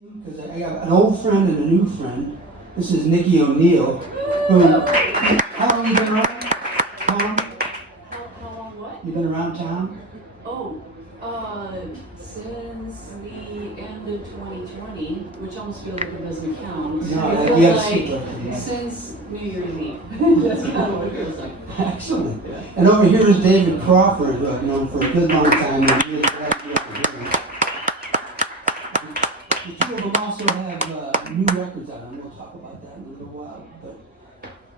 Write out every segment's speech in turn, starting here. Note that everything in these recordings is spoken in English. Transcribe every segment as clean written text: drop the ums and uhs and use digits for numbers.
Because I got an old friend and a new friend. This is Nikki O'Neill. Who? How long you been around? How long what? You been around town? Oh, since the end of 2020, which almost feels like it doesn't count. No, It you feels have secret, yeah. since New Year's Eve. That's kind of what it feels like. Excellent. And over here is David Crawford, who I've known for a good long time. And really glad to be here. The two of them also have new records out, and we'll talk about that in a little while. But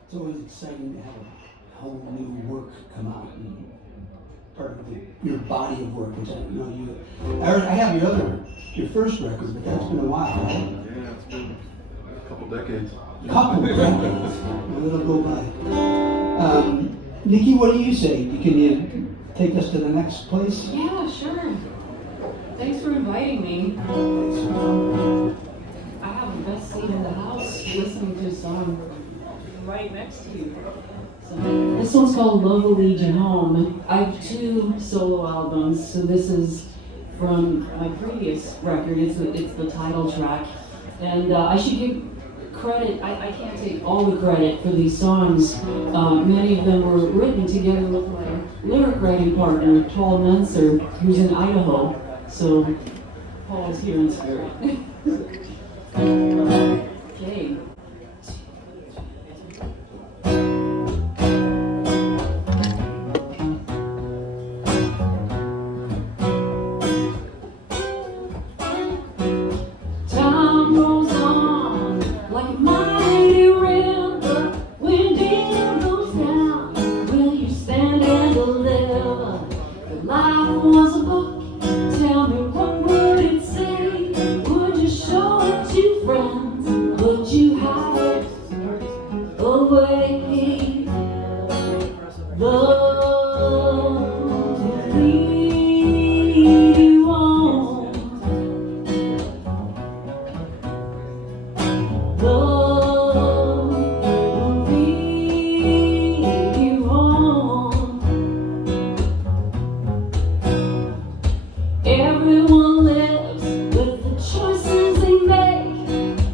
it's always exciting to have a whole new work come out and part of your body of work, which I know you. I have your first record, but that's been a while, right? Yeah, it's been a couple decades. Couple decades. It'll go by. Nikki, what do you say? Can you take us to the next place? Yeah, sure. Thanks for inviting me. I have the best seat in the house listening to a song right next to you. So, this one's called Love Will Lead You Home. I have two solo albums, so this is from my previous record. It's the title track. And I should give credit, I can't take all the credit for these songs. Many of them were written together with my lyric writing partner, Paul Menser, who's in Idaho. So, Paul is here in spirit. Okay. Time goes on like a mighty river. When day goes down, will you stand and deliver? If life was a book, tell me what would it say? Would you show it to friends? Would you hide it away? Love will lead you on. Love will lead you on. Everyone lives with the choices they make.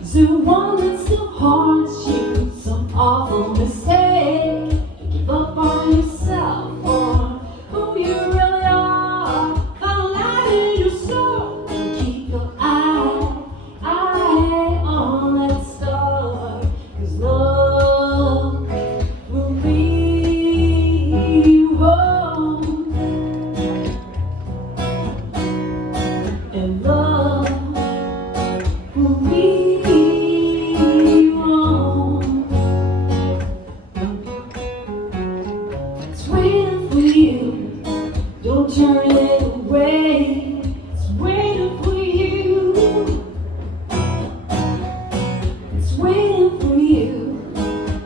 Is there one that still haunts you? Some awful mistake to give up on yourself or who you really are. Find a light in your soul and keep your eye on that star. 'Cause love will lead you home. And love will lead you on. It's waiting for you. Don't turn it away. It's waiting for you. It's waiting for you.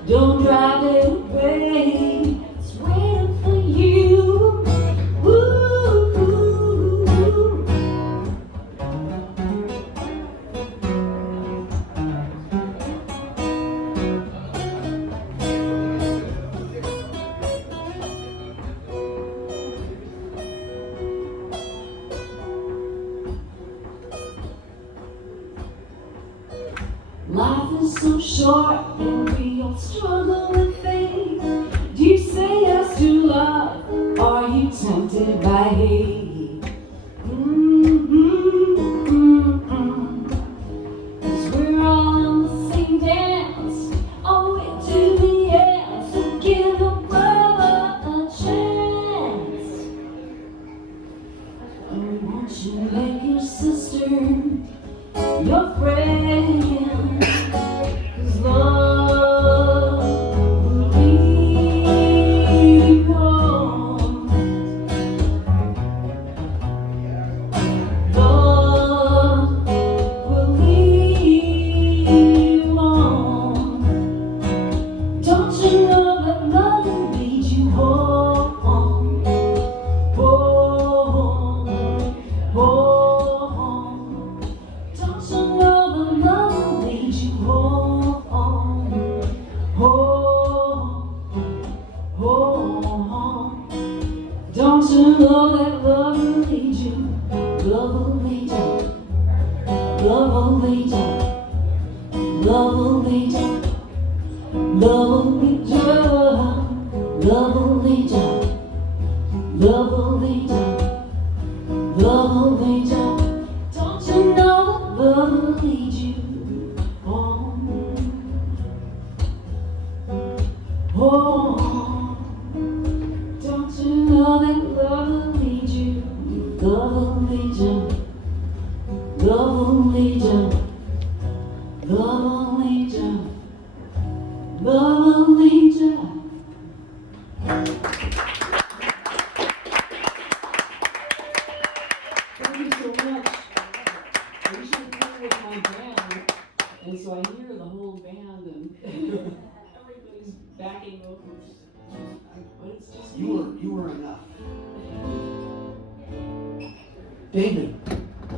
Don't drive it away. It's waiting for you. Ooh. Life is so short and we all struggle with faith. Do you say yes to love? Are you tempted by hate? 'Cause we're all in the same dance, all the way to the end. So give a brother a chance. Oh, won't you make your sister your friend? 'Cause love will lead you home. Lovely Joe, lovely Joe, lovely Joe, lovely Joe. Don't you know that love will lead you home? Oh, don't you know that love will lead you? Love will lead you, love will lead you, love will lead you. Love will lead you. Thank you so much. I usually play with my band, and so I hear the whole band and everybody's backing vocals. But it's just You were enough.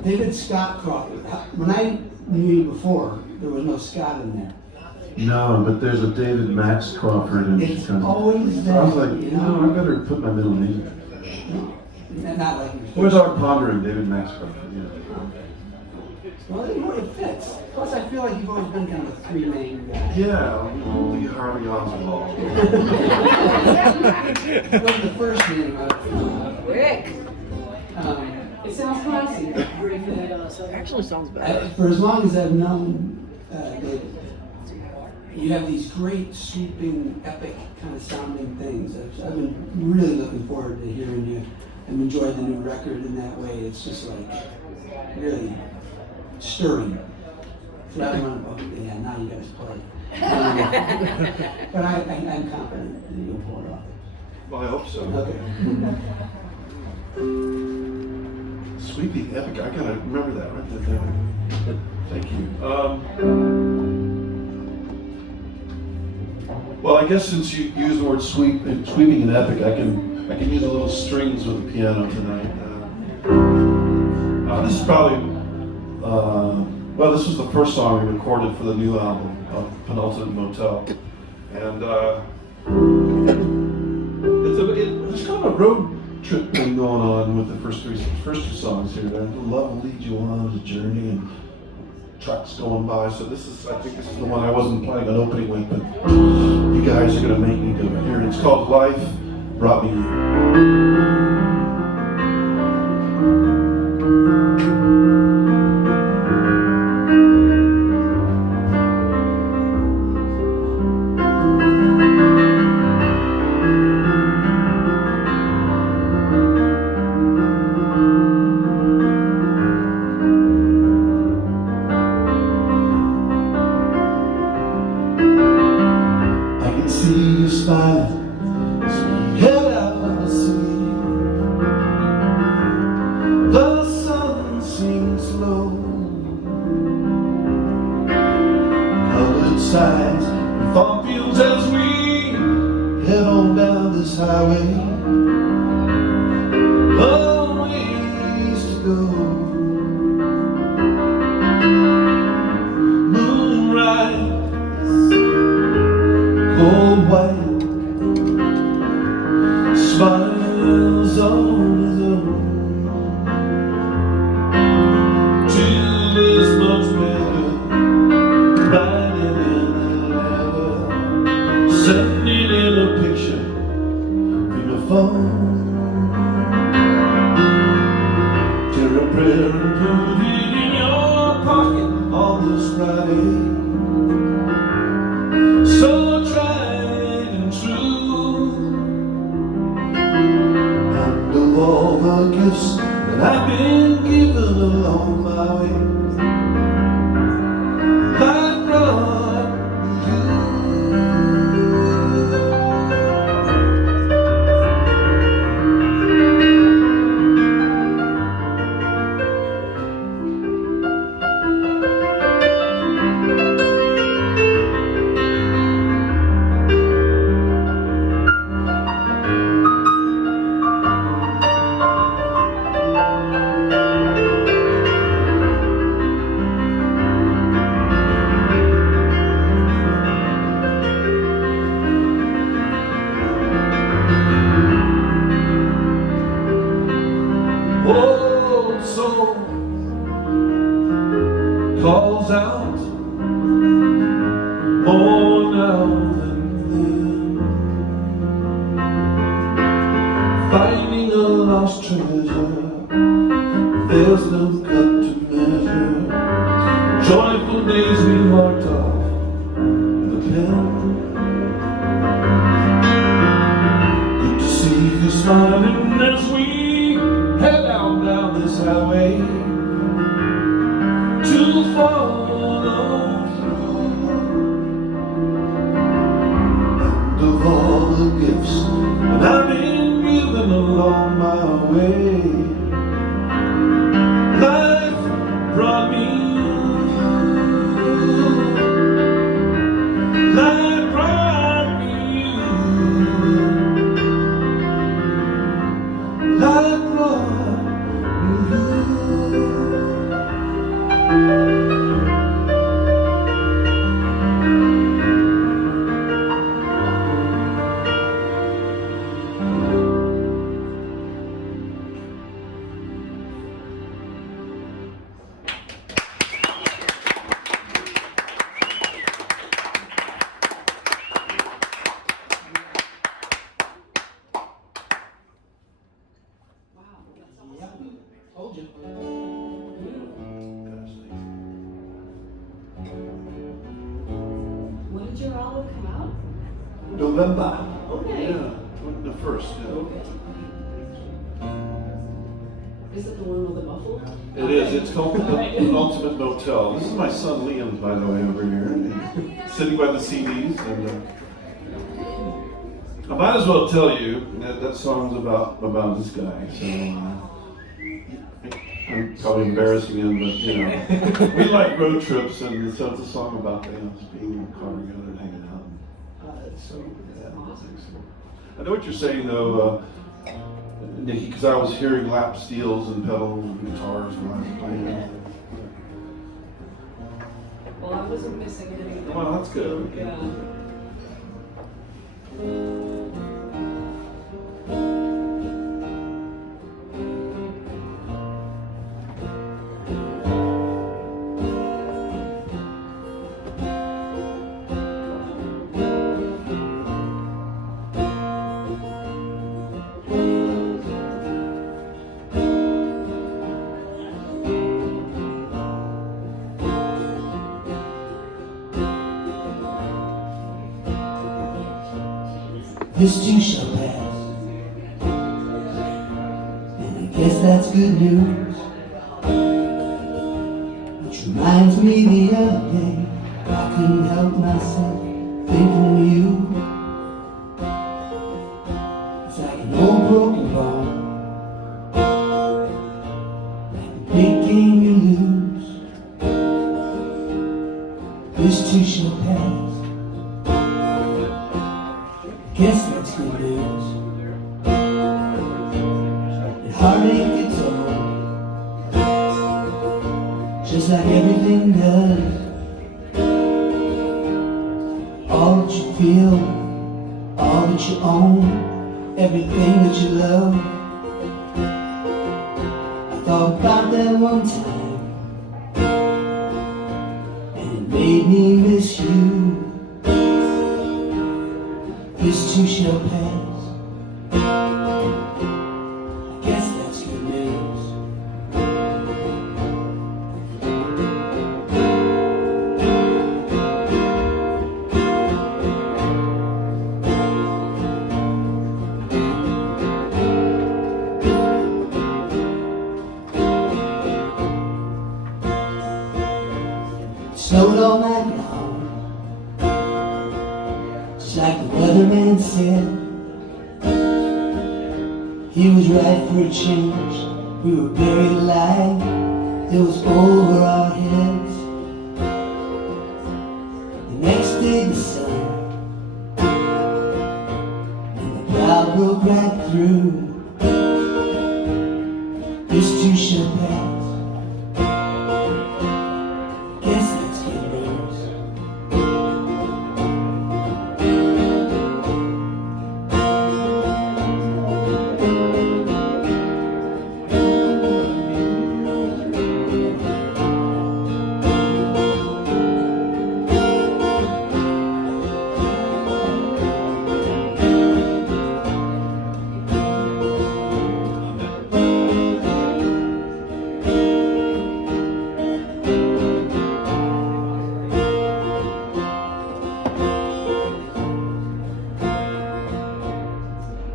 David Scott Crawford. When I knew you before, there was no Scott in there. No, but there's a David Max Crawford, and It's always there. I was like, you no, know. I better put my middle name. Not like Where's Art Pondering, David Max Crawford? Yeah. Well, it fits. Plus, I feel like you've always been kind of a three-main guy. Yeah, Lee Harvey Oswald. What's the first name? Rick. It sounds classy. Actually sounds bad. For as long as I've known David, you have these great, sweeping, epic kind of sounding things. I've been really looking forward to hearing you. I've enjoyed the new record in that way. It's just like really stirring. So I don't want to, yeah, now you guys play. But I'm confident that you'll pull it off. Well, I hope so. Okay. Sweeping epic, I gotta remember that right there. Thank you. Well, I guess since you use the word sweeping and epic, I can use a little strings with the piano tonight. This is probably, well, this was the first song we recorded for the new album of Penultimate Motel, and it's kind of a road trip thing going on with the first two songs here. The love will lead you on a journey, and trucks going by. So I think this is the one I wasn't planning on opening with, but you guys are gonna make me do it here. It's called Life Brought Me Here. roofs, and I've been moving along my way. Life brought me you. Life brought me you. Life brought me you. Yeah, told you. When did your album come out? November. Okay. Yeah, the first. Yeah. Is it the one with the buffalo? It is. It's called the Penultimate Motel. This is my son Liam, by the way, over here, He's sitting by the CDs. And I might as well tell you that song's about this guy. So I'm probably embarrassing him, but you know, we like road trips, and so it's a song about us being in the car together and hanging out. So, I know what you're saying, though, Nikki, because I was hearing lap steels and pedals and guitars when I was playing. Well, I wasn't missing anything. Well, that's good. Yeah. this too shall pass, and I guess that's good news. Which reminds me the other day, I couldn't help myself thinking of you. It's like an old broken bone, like a big game you lose. This too shall pass. Guess that's good news. And heartache gets old, just like everything does. All that you feel, all that you own, everything that you love. I thought about that one time, and it made me miss you. This too shall pass. I guess that's good news. It snowed all night long, just like the weatherman said. He was right for a change. We were buried alive. It was over our heads. The next day the sun and the cloud broke right through. This too shall pass. Guess that's good news.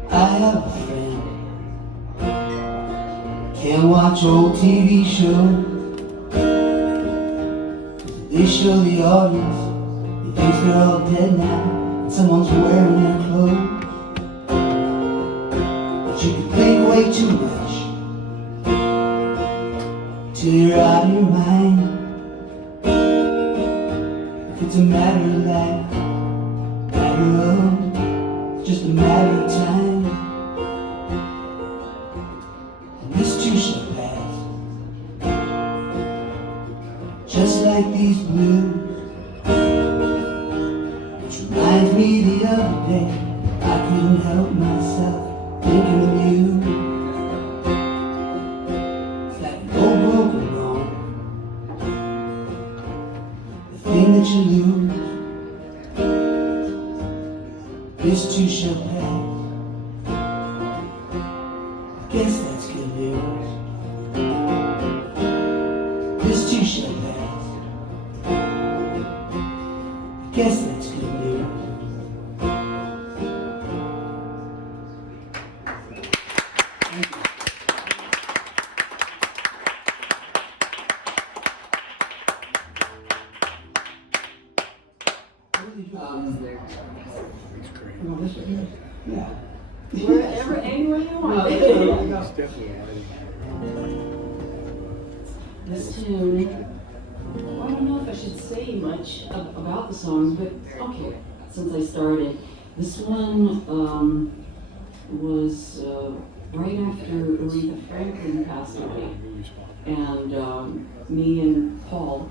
I have a friend, can't watch old TV shows. They show the audience, he thinks they're all dead now, and someone's wearing their clothes. till you're out of your mind. If it's a matter of life, matter of, just a matter of time. And this too shall pass, just like these blues. Which reminds me the other day, I couldn't help myself thinking of you. It's like an old broken bone, the thing that you lose. This too shall pass. I guess that's good news. This too shall pass. I guess that's good news. No, this way. Yeah. Wherever, anywhere you want. That's definitely This tune, well, I don't know if I should say much about the songs, but okay, since I started. This one was right after Aretha Franklin passed away. And me and Paul,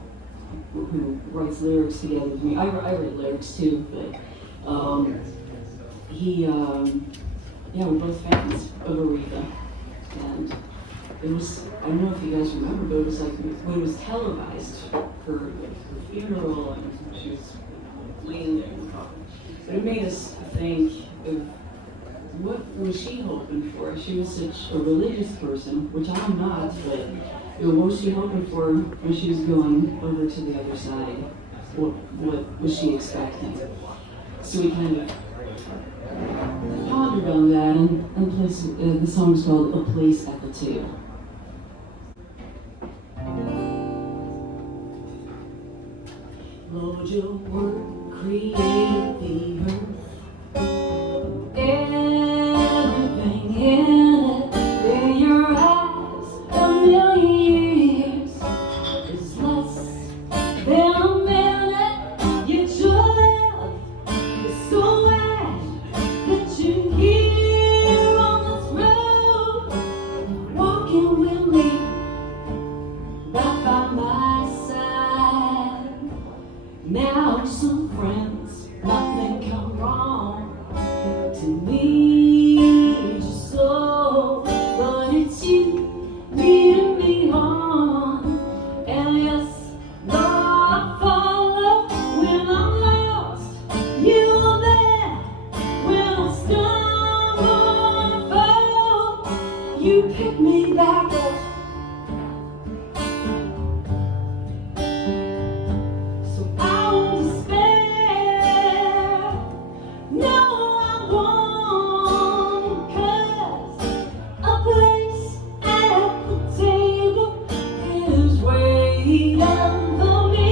who writes lyrics together with me, I write lyrics too, but yeah, we're both fans of Aretha. And it was, I don't know if you guys remember, but it was like, when it was televised, her funeral, and she was laying there in the coffin. But it made us think of what was she hoping for? She was such a religious person, which I'm not, but what was she hoping for when she was going over to the other side? What was she expecting? So we kind of pondered on that, and the song is called A Place at the Table. Lord, your word created the earth, everything in it, in your eyes, a million years is less than a minute, yet your love is so wide that you're here on this road, walking with me, right by my side. Now some friends, nothing come wrong to me, just so, but it's you leading me on. And yes, Lord, I follow when I'm lost. You are there when I stumble and fall. You pick me back up. So I won't despair. No, I won't, 'cause a place at the table is waiting for me.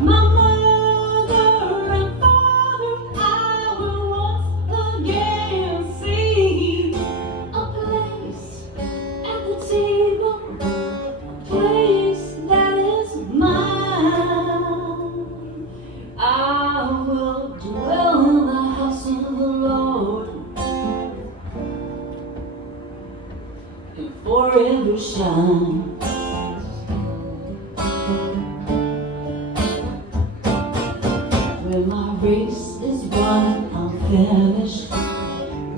My mother and father I will once again see. A place at the table, a place that is mine. I will dwell in the house of the Lord and forever shine. When my race is won, I'm finished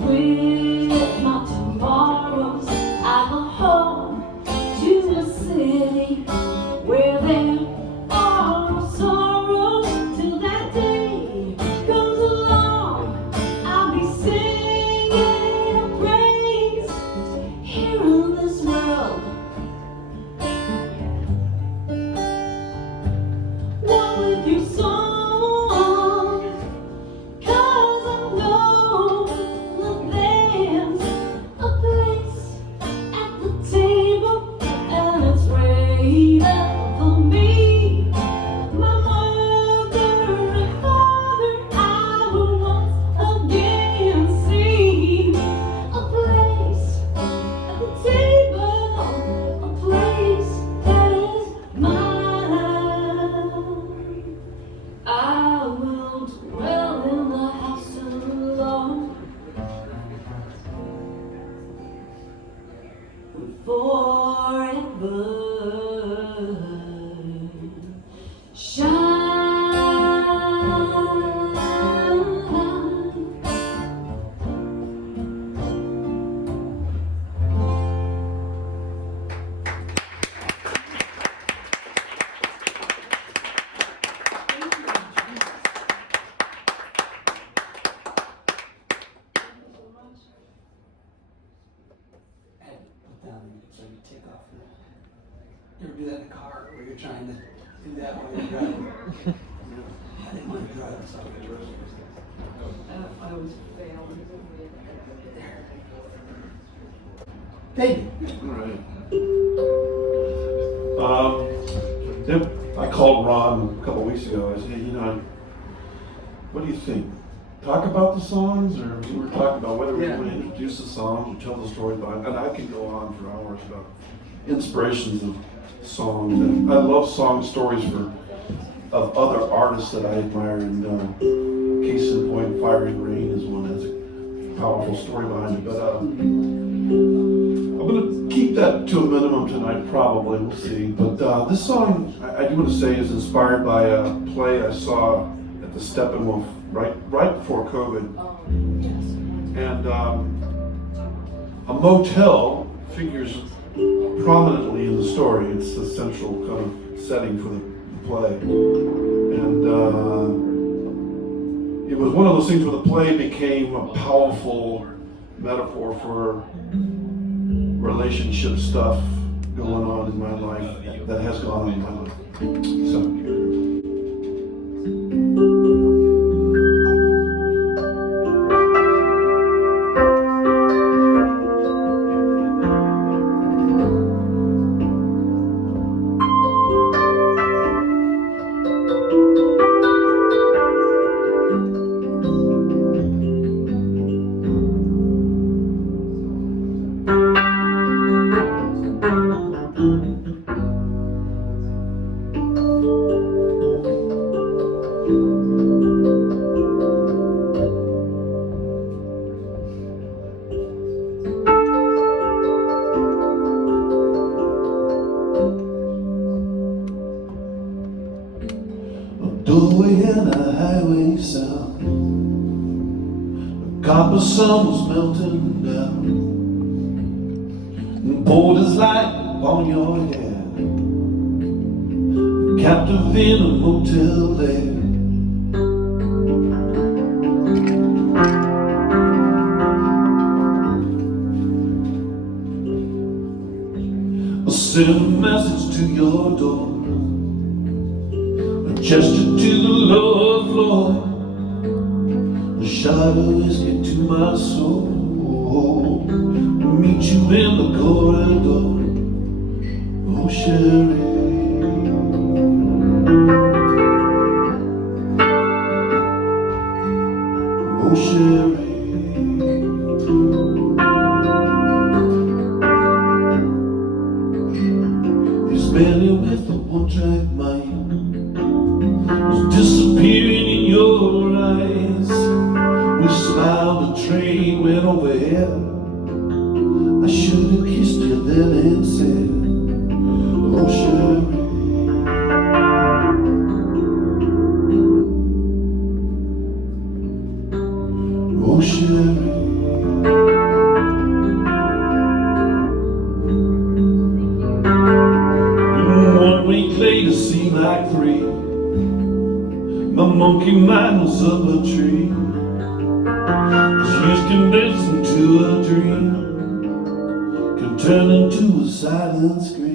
with my tomorrows. I go home to a city where there are no sorrows. Till that day comes along, I'll be singing praise here in this world. One with your song, 'cause I know trying to do that while you're driving. I didn't want to drive, so. I always fail. David. All right. I called Ron a couple weeks ago. I said, what do you think? Talk about the songs, or we were talking about whether we want to introduce the songs or tell the story behind. And I can go on for hours about inspirations of songs. And I love song stories of other artists that I admire. And case in point, Fiery Rain is one that's a powerful story behind it. But I'm going to keep that to a minimum tonight, probably. We'll see. But this song, I do want to say, is inspired by a play I saw at the Steppenwolf right before COVID. And a motel figures prominently in the story. It's the central kind of setting for the play. And it was one of those things where the play became a powerful metaphor for relationship stuff going on in my life, that has gone on in my life. So. Doorway and a highway sound. The copper sun was melting down, and poured his light upon your head. Captive in a motel there. I'll send a message to your door, gesture to the lower floor, a shot of whiskey to my soul. Meet you in the corridor, oh Cherie. Oh Cherie. He's barely with a one-track mind, disappearing in your eyes. We smiled, the train went over here. I should have kissed you then and said, oh Cherie. Oh Cherie. 1 week later seemed like 3. My monkey mind was up a tree. She was condensed into a dream, can turn into a silent scream.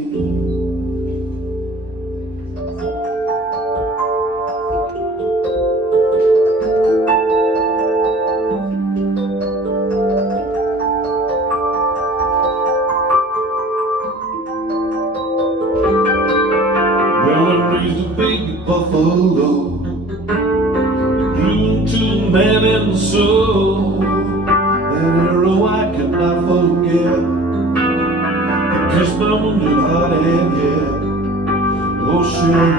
Well, I raised a baby buffalo, to man and soul, that arrow I cannot forget. I kissed my wounded heart and head. Oh Cherie.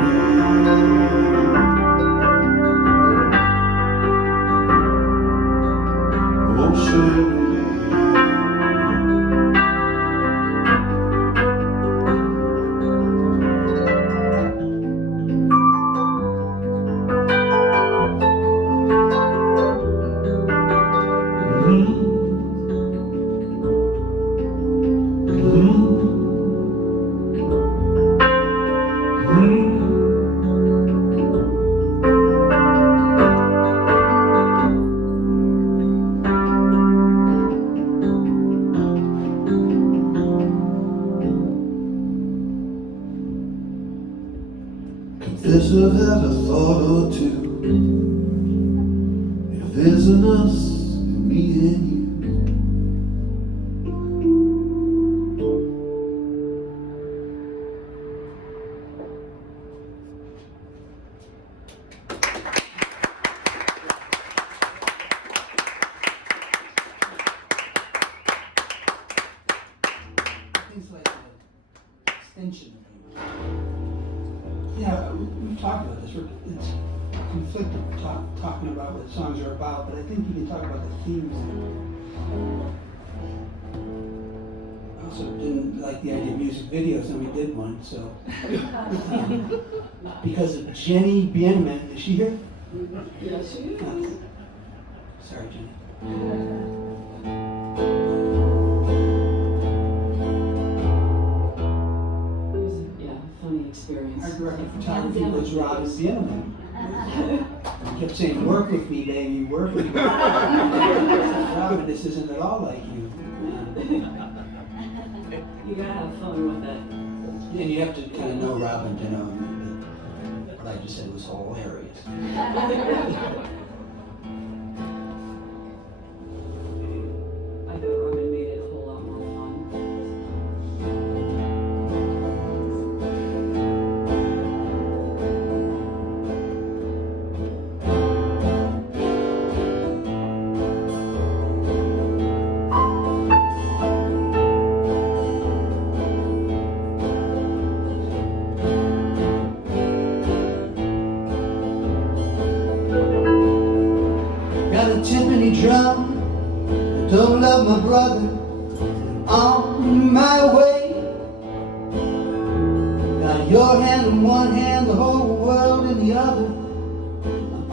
Oh Cherie. There's an us, me and you. Things like an extension of you. Yeah, we've talked about this. It's conflicted talking about what songs are about, but I think you can talk about the themes. I also didn't like the idea of music videos, and we did one, so. Because of Jenny Bienman, is she here? Yes, she is. Sorry, Jenny. Funny experience. Our director of photography was Robin Bienman. He kept saying, "Work with me, baby, work with me." Robin, this isn't at all like you. You gotta have fun with it. And you have to kind of know Robin to know that what I just said was hilarious. I thought Robin made it a whole lot more fun. Got a timpani drum, don't love my brother, on my way. Got your hand in one hand, the whole world in the other,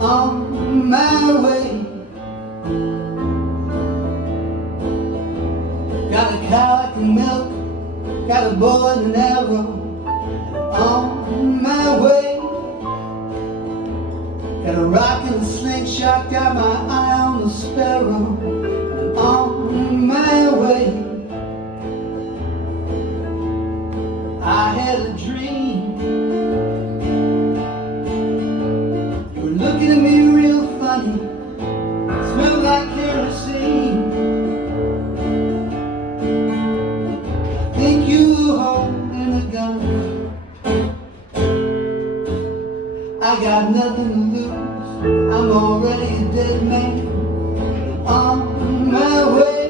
I'm on my way. Got a cow I can milk, got a bow and an arrow, on my way. Got a rock and a slingshot, got my eye on the sparrow, and on my way. I had a dream. You were looking at me real funny, smelled like kerosene. I think you were holding a gun. I got nothing to lose, I'm already a dead man. On my way,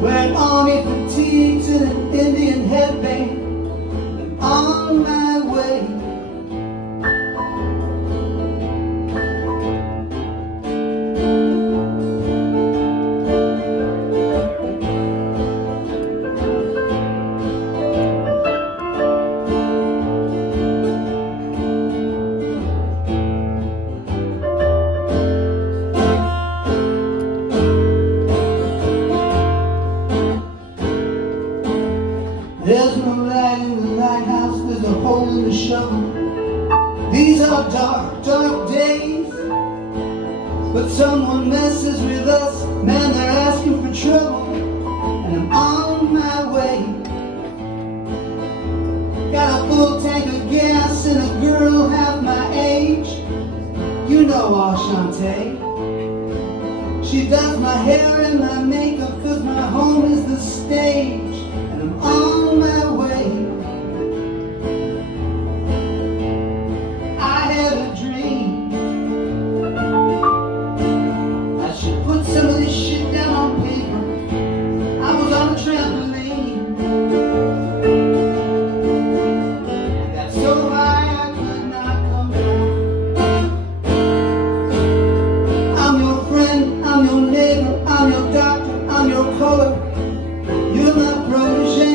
wearing army fatigues and an Indian headband. On my way. There's no light in the lighthouse, there's a hole in the shovel. These are dark, dark days, but someone messes with us, man, they're asking for trouble, and I'm on my way. Got a full tank of gas and a girl half my age. You know Ashante. She does my hair and my makeup, cause my home is the stage. And I'm on my way. I had a dream. I should put some of this shit down on paper. I was on a trampoline. I got so high I could not come down. I'm your friend, I'm your neighbor, I'm your doctor, I'm your color. You're my protege.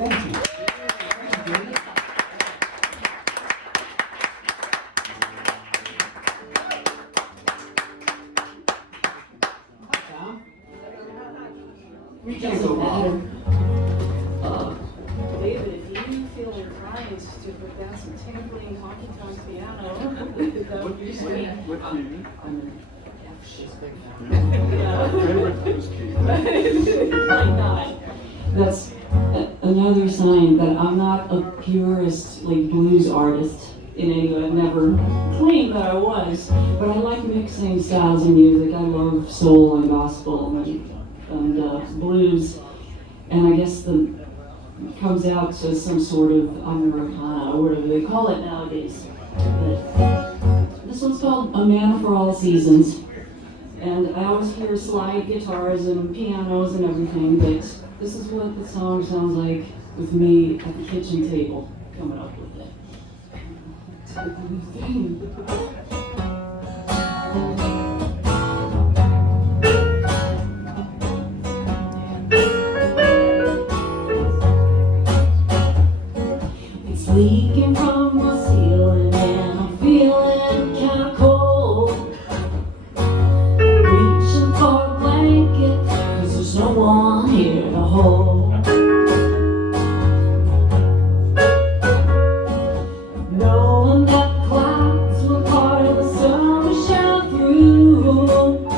Thank you. Thank you, David. Hi, Tom. We can't go Doesn't matter. wrong. David, if you feel inclined to put down some tinkling honky tonk piano, that would be great. What key? I'm an F shape. Favorite is key. Like not. That's another sign that I'm not a purist, like blues artist in any way. I never claimed that I was, but I like mixing styles of music. I love soul and gospel and blues, and I guess it comes out to some sort of Americana, or whatever they call it nowadays. But this one's called A Man for All Seasons, and I always hear slide guitars and pianos and everything, but this is what the song sounds like with me at the kitchen table coming up with it. It's leaking from my ceiling and I'm feeling kinda cold. Reaching for a blanket 'cause there's no one here to hold. Knowing that the clouds were part of the sun we shine through.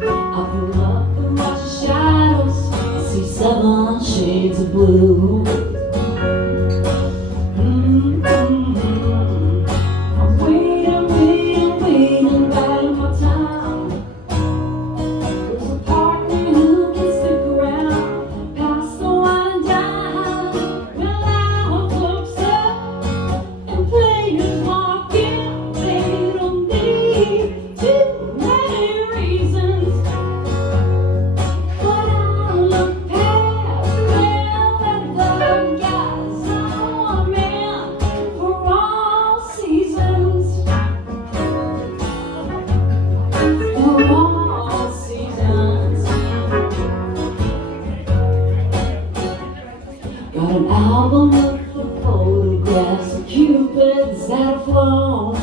I feel up and watch the shadows. I see 7 shades of blue. I'm waiting, biding my time. There's a partner who can stick around, pass the wine down. Well, I'm close up and players walking. They don't need too many reasons, but I look past them and the guys. I'm a man for all seasons. For all seasons. Got an album with the photographs of cupids that have flown.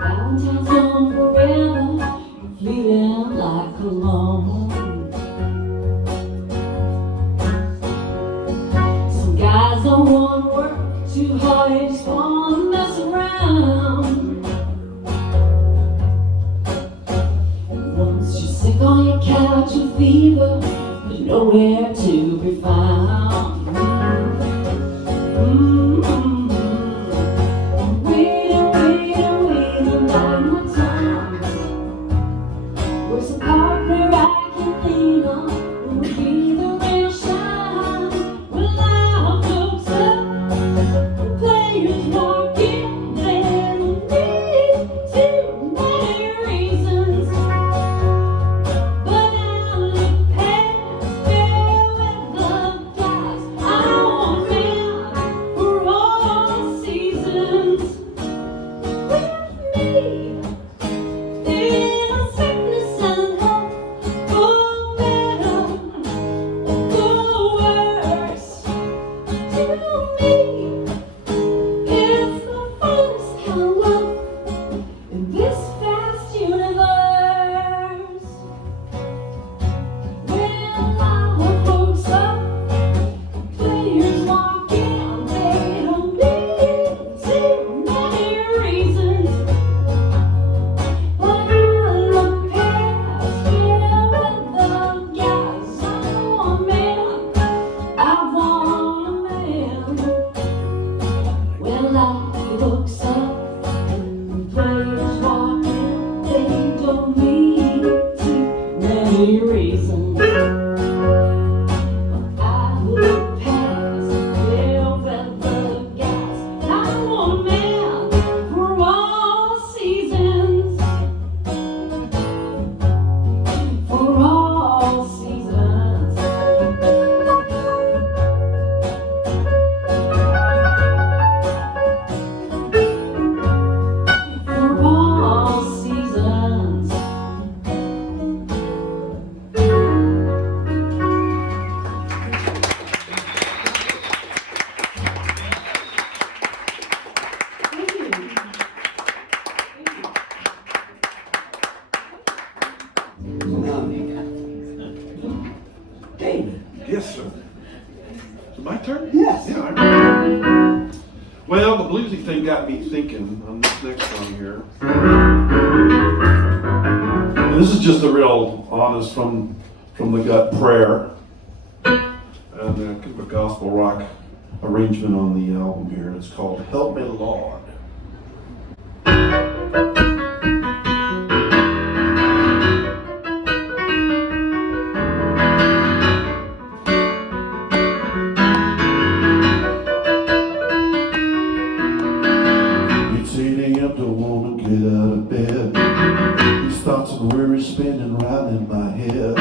Valentine's gone forever, fleeting like cologne. Some guys don't want to work too hard, they just want to mess around. Once you're sick on your couch with fever, there's nowhere to be found. Waiting, biding my time. Where's a partner I can lean on? Who would be the real shine? Well, I'm close up, the players walking. They don't need too many reasons, but I look past them with the Yes, sir. Is it my turn? Yes. Yeah, I Well, the bluesy thing got me thinking on this next song here. And this is just a real honest from the gut prayer. And kind of a gospel rock arrangement on the album here. It's called Help Me Lord. It's 8 a.m. Don't wanna get out of bed. These thoughts and worries spinning round in my head.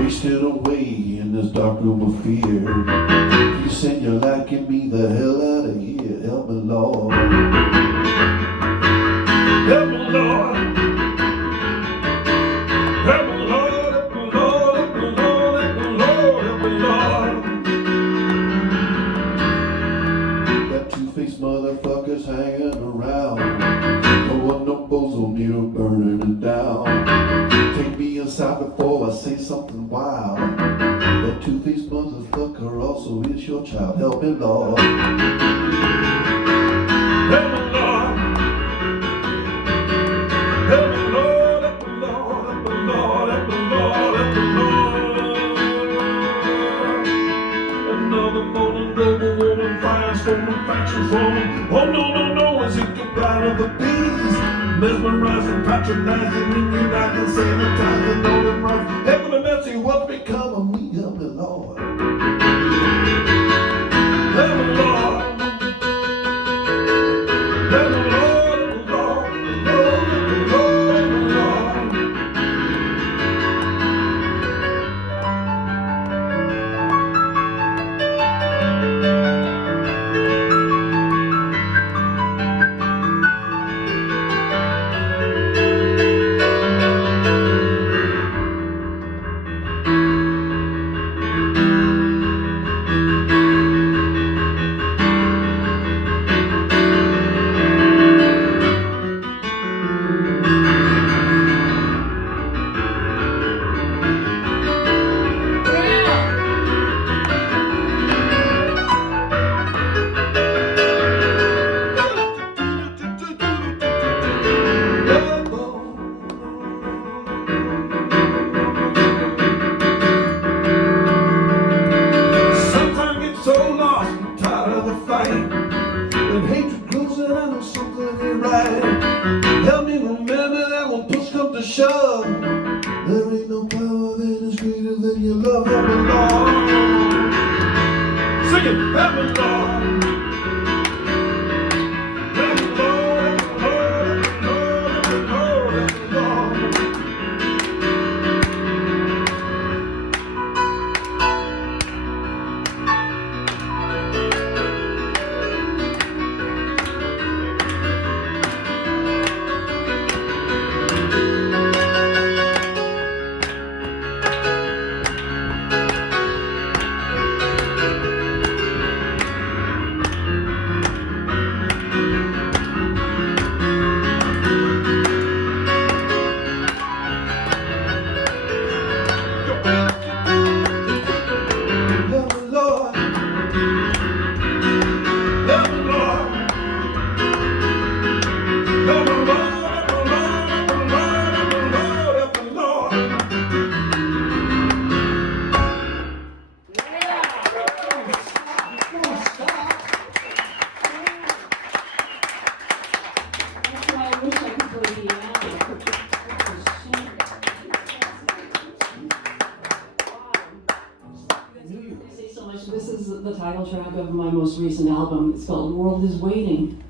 Wasted away in this dark room of fear. You send your light, get me the hell out of here. Help me, Lord. Help me, Lord. Help me, Lord. Help me, Lord. Help me, Lord. Help me, Lord. Help me, Lord. Got two-faced motherfuckers hanging around. Don't want no bozo near burning it down. Take me inside before I say something wild. That two-faced motherfucker also is your child. Help me, Lord. Help me, Lord. Help me, Lord. Help me, Lord. Help me, Lord. Help me, Lord. Help me, Lord. Another morning, global warming, firestorm, infections forming. Oh no, no, no, as it goodbye to the bees. Mesmerizing, patronizing, immunizing, sanitizing, all them rights. Heavenly mercy, what's become of me? Help me, Lord. Help me, Lord. Help me, Lord. Help me, Lord. Lord, help me, Lord. Help me, Lord. Sometimes get so lost, I'm tired of the fight. And hatred grows and I know something ain't right. Help me remember that when push comes to shove, there ain't no power that is greater than your love. Help me, Lord. Sing it, help me, Lord. Help me, Lord. Help me, Lord. Help me, Lord. Help me, Lord. Help me, Lord. Help me, Lord. Help me, Lord. Help me, Lord. Help me, Lord. Help me, Lord. Help me, Lord. That's why I wish I could go to the Say so much. This is the title track of my most recent album. It's called World is Waiting.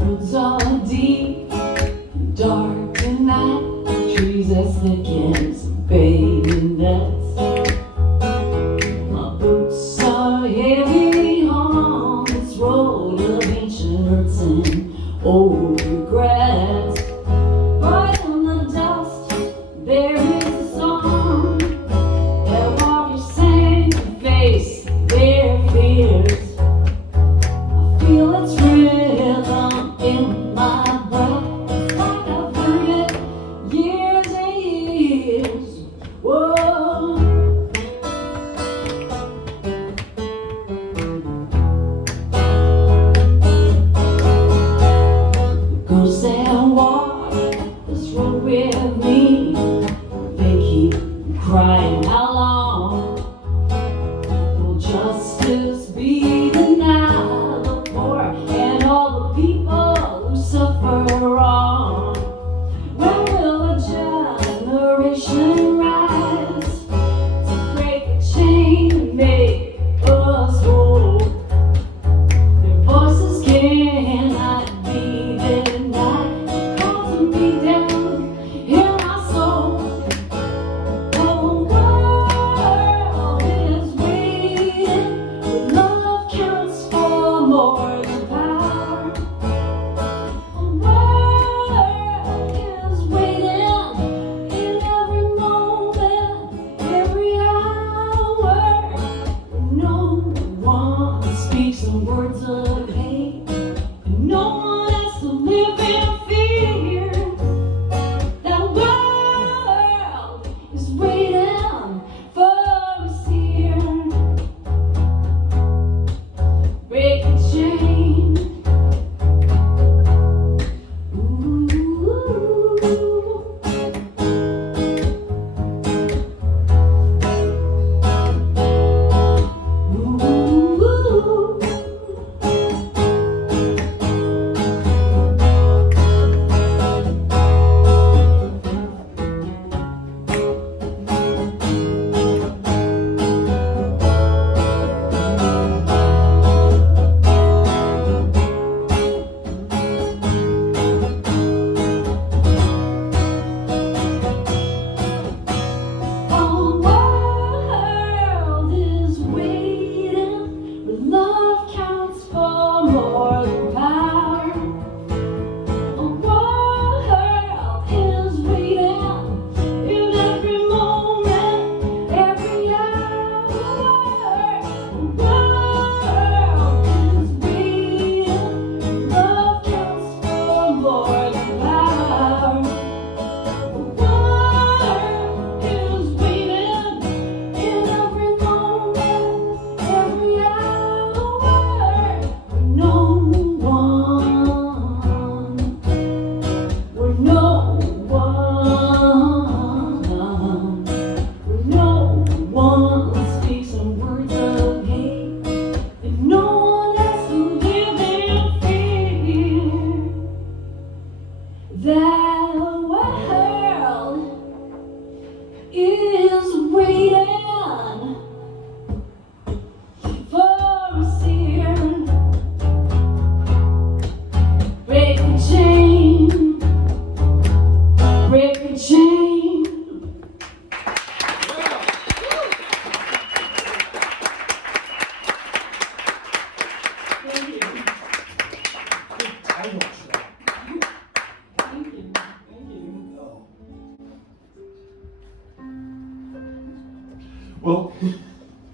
Woods are deep, dark tonight. Trees as thick as baby nuts. My boots are heavy on this road of ancient hurts and old regrets. But in the dust, there is a song that walk your same face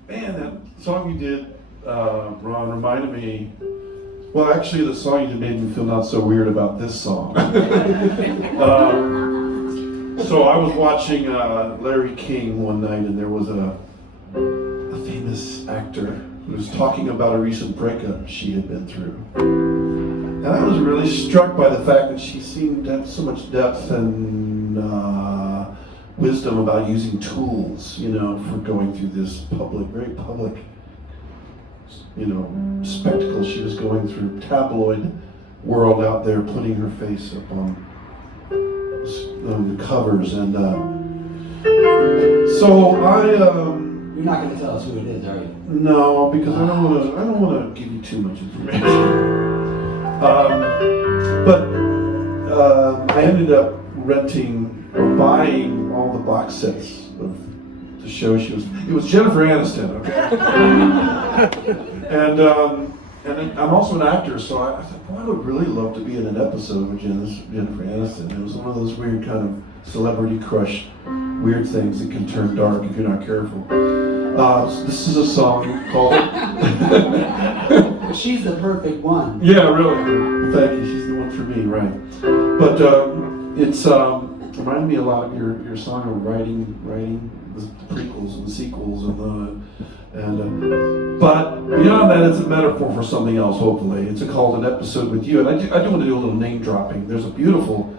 Man, that song you did, Ron, reminded me. Well, actually, the song you did made me feel not so weird about this song. So I was watching Larry King one night, and there was a famous actor who was talking about a recent breakup she had been through. And I was really struck by the fact that she seemed to have so much depth and wisdom about using tools, for going through this very public, spectacle she was going through. Tabloid world out there putting her face up on the covers, and so You're not going to tell us who it is, are you? no, because I don't want to give you too much information. But I ended up renting or buying all the box sets of the show she was. It was Jennifer Aniston, okay? and I'm also an actor, so I thought, I would really love to be in an episode with Jennifer Aniston. It was one of those weird kind of celebrity crush, weird things that can turn dark if you're not careful. So this is a song called. She's the perfect one. Yeah, really. Thank you. She's the one for me, right? But it's reminded me a lot of your song of writing the prequels and the sequels but beyond that, it's a metaphor for something else. Hopefully, it's called An Episode with You, and I do want to do a little name dropping. There's a beautiful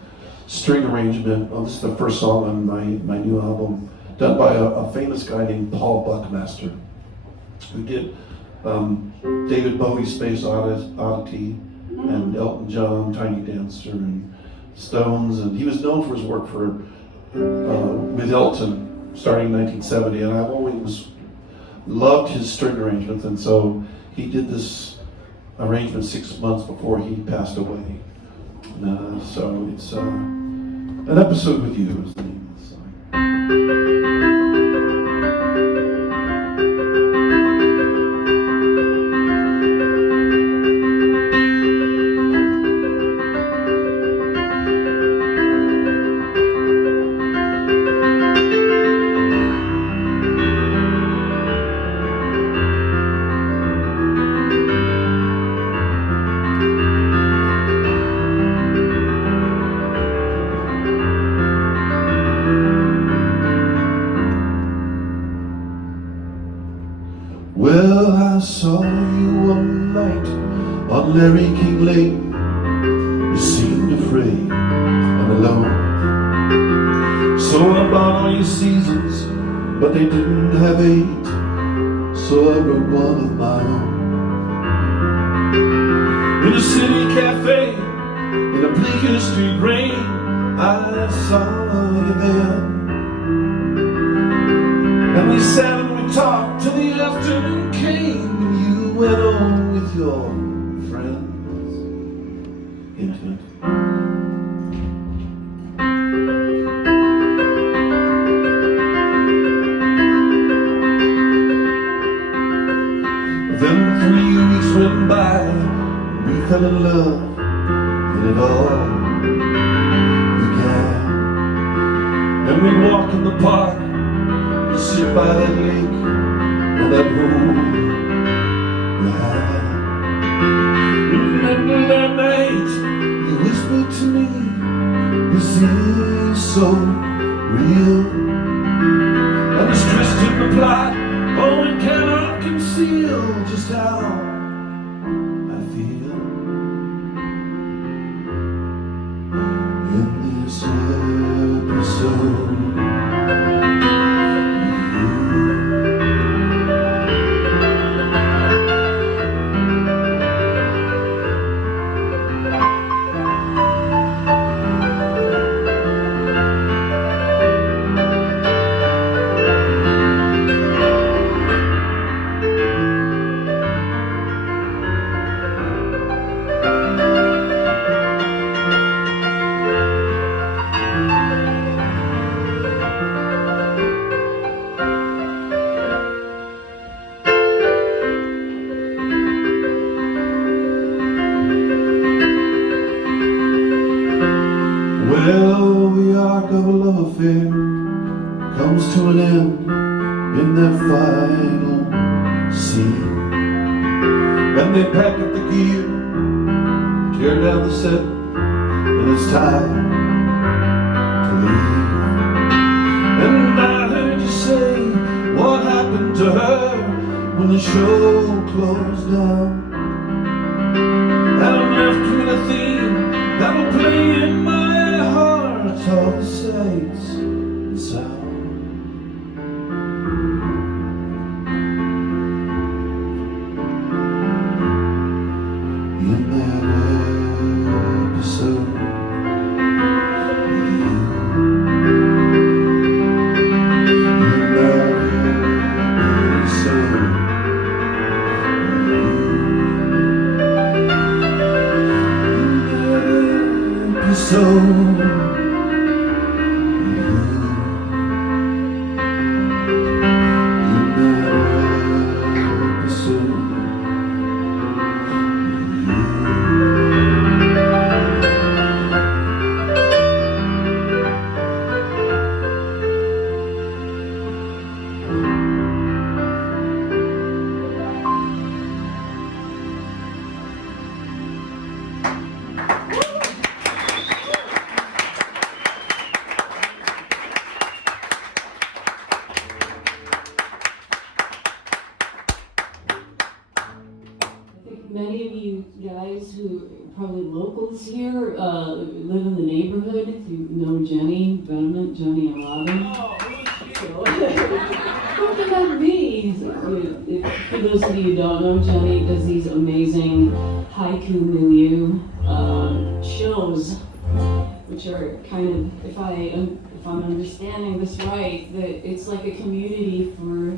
string arrangement. This is the first song on my new album, done by a famous guy named Paul Buckmaster, who did David Bowie's Space Oddity and Elton John, Tiny Dancer, and Stones, and he was known for his work with Elton starting in 1970, and I've always loved his string arrangements, and so he did this arrangement 6 months before he passed away. So it's An Episode with You is the name of the song. Well, I saw you one night on Larry King Lane. You seemed afraid and alone. So I bought all your seasons, but they didn't have 8. So I wrote one of my own. In a city cafe, in a bleaker street rain, I saw you there. And we sat and we talked till the afternoon came, and you went on with your friends. Hint, hint. Then 3 weeks went by, we fell in love, and it all began. And we'd walk in the park, sit by that lake, on that road we had. And that night, you whispered to me, this is so real. And this twist in the plot, oh, it cannot conceal just how I feel. In this episode, And they pack up the gear, tear down the set, and it's time to leave. And I heard you say what happened to her when the show closed down. And I'm left with a theme that'll play in my heart, all the sights and sounds. In that episode, many of you guys who are probably locals here live in the neighborhood. If you know Jenny Venement, Johnny and Robin. Oh, Who can that be? For those of you who don't know, Jenny does these amazing haiku milieu shows, which are kind of, if I'm understanding this right, that it's like a community for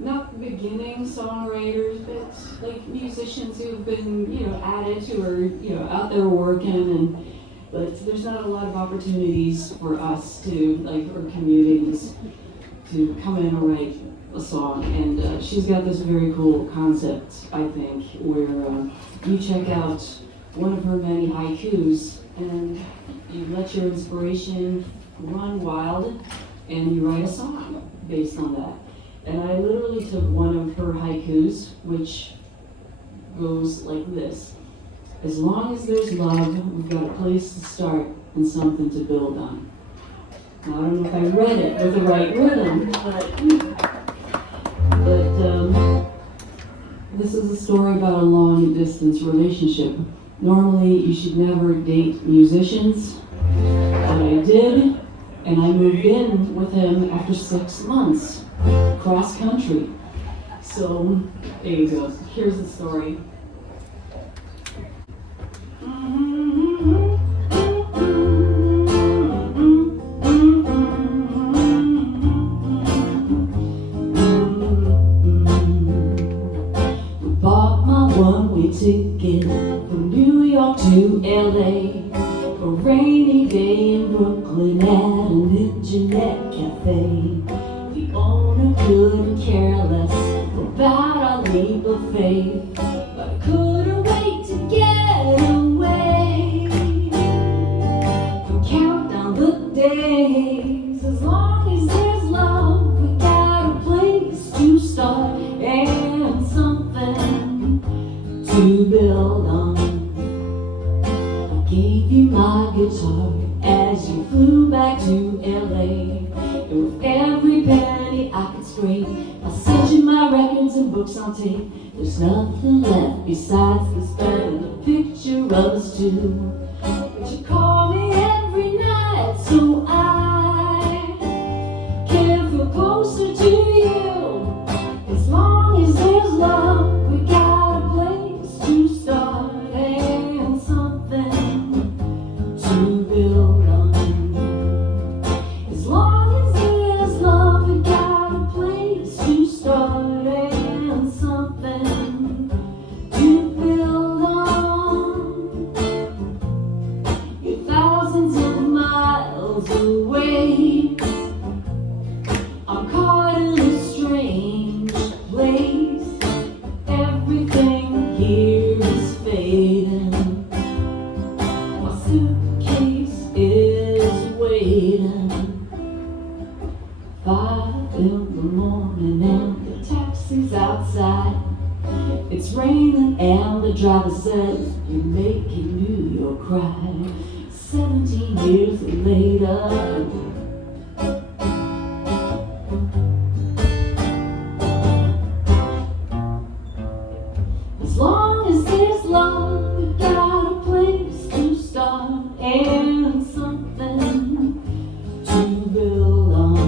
not beginning songwriters, but like musicians who've been, added, who are, out there working, but there's not a lot of opportunities for us to, or communities to come in and write a song. And she's got this very cool concept, I think, where you check out one of her many haikus and you let your inspiration run wild and you write a song based on that. And I literally took one of her haikus, which goes like this. As long as there's love, we've got a place to start and something to build on. Now, I don't know if I read it with the right rhythm, but this is a story about a long-distance relationship. Normally, you should never date musicians, but I did, and I moved in with him after 6 months. Cross country. So, there you go. Here's the story. We bought my one-way ticket from New York to LA. A rainy day in Brooklyn at an internet cafe. The owner couldn't care less about our leap of faith, but I couldn't wait to get away and count down the days. As long as there's love, we got a place to start and something to build on. I gave you my guitar as you flew back to LA. And with every penny I could scrape, I sent you my records and books on tape. There's nothing left besides this bed and a picture of us two. But you call me every night so I can feel closer to you. As long as there's love, we got a place to start and something to build on. As long as there's love, we got a place to start and something to build on. You're thousands of miles away. I'm caught in a strange place. Everything here is fading. My suitcase is waiting. 5 in the morning and the taxi's outside. It's raining and the driver says you're making New York cry. 17 years later, as long as there's love, you got a place to start and something to build on.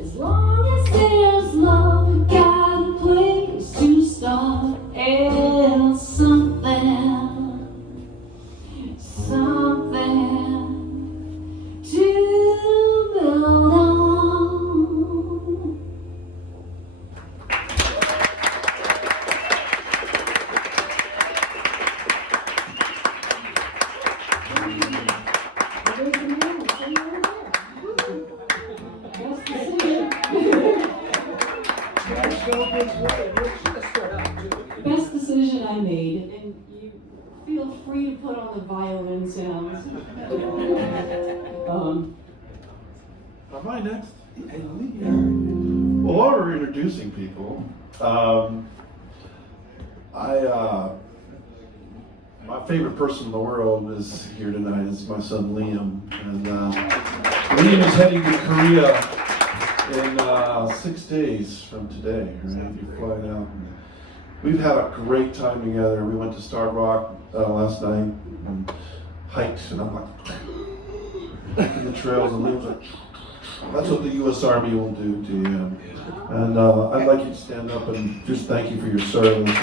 As long as there's love, you got a place to start and something to build on. Best decision I made, and you feel free to put on the violin sounds. Am I next? I believe you are. Well, while we're introducing people, my favorite person in the world is here tonight. Is my son Liam, and Liam is heading to Korea in 6 days from today. Right, you're flying out. We've had a great time together. We went to Star Rock last night and hiked, and I'm like in the trails, and Liam's like. That's what the U.S. Army will do to you. And I'd like you to stand up and just thank you for your service. And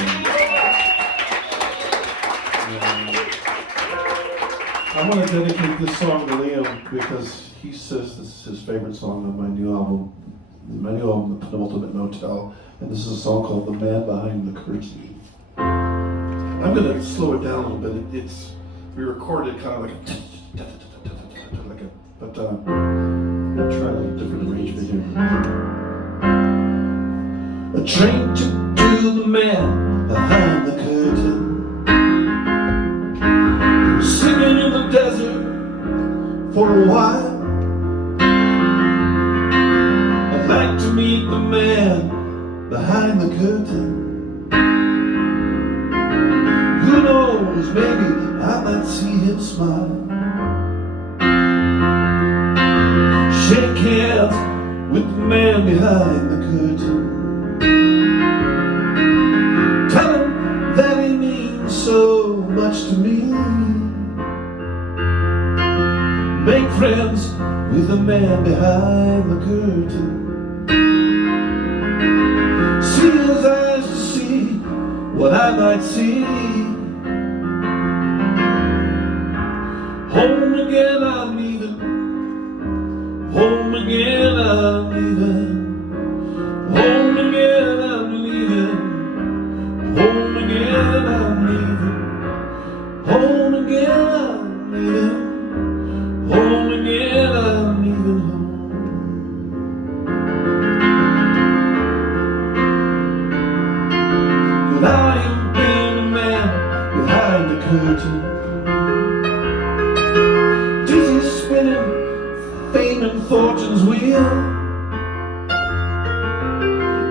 I want to dedicate this song to Liam because he says this is his favorite song on my new album, The Penultimate Motel. And this is a song called The Man Behind the Curtain. I'm going to slow it down a little bit. We recorded it kind of like I'll try a little different arrangement here. A train to the man behind the curtain, singing in the desert for a while. I'd like to meet the man behind the curtain. Who knows, maybe I might see him smile. Shake hands with the man behind the curtain. Tell him that he means so much to me. Make friends with the man behind the curtain. See his eyes to see what I might see. Home again I'm leaving. Home again I'm leaving. Home again I'm leaving. Home again I'm leaving. Home again I'm leaving. Home again I'm leaving home. But I ain't been a man behind the curtain. Dizzy spinning fame and fortune's wheel.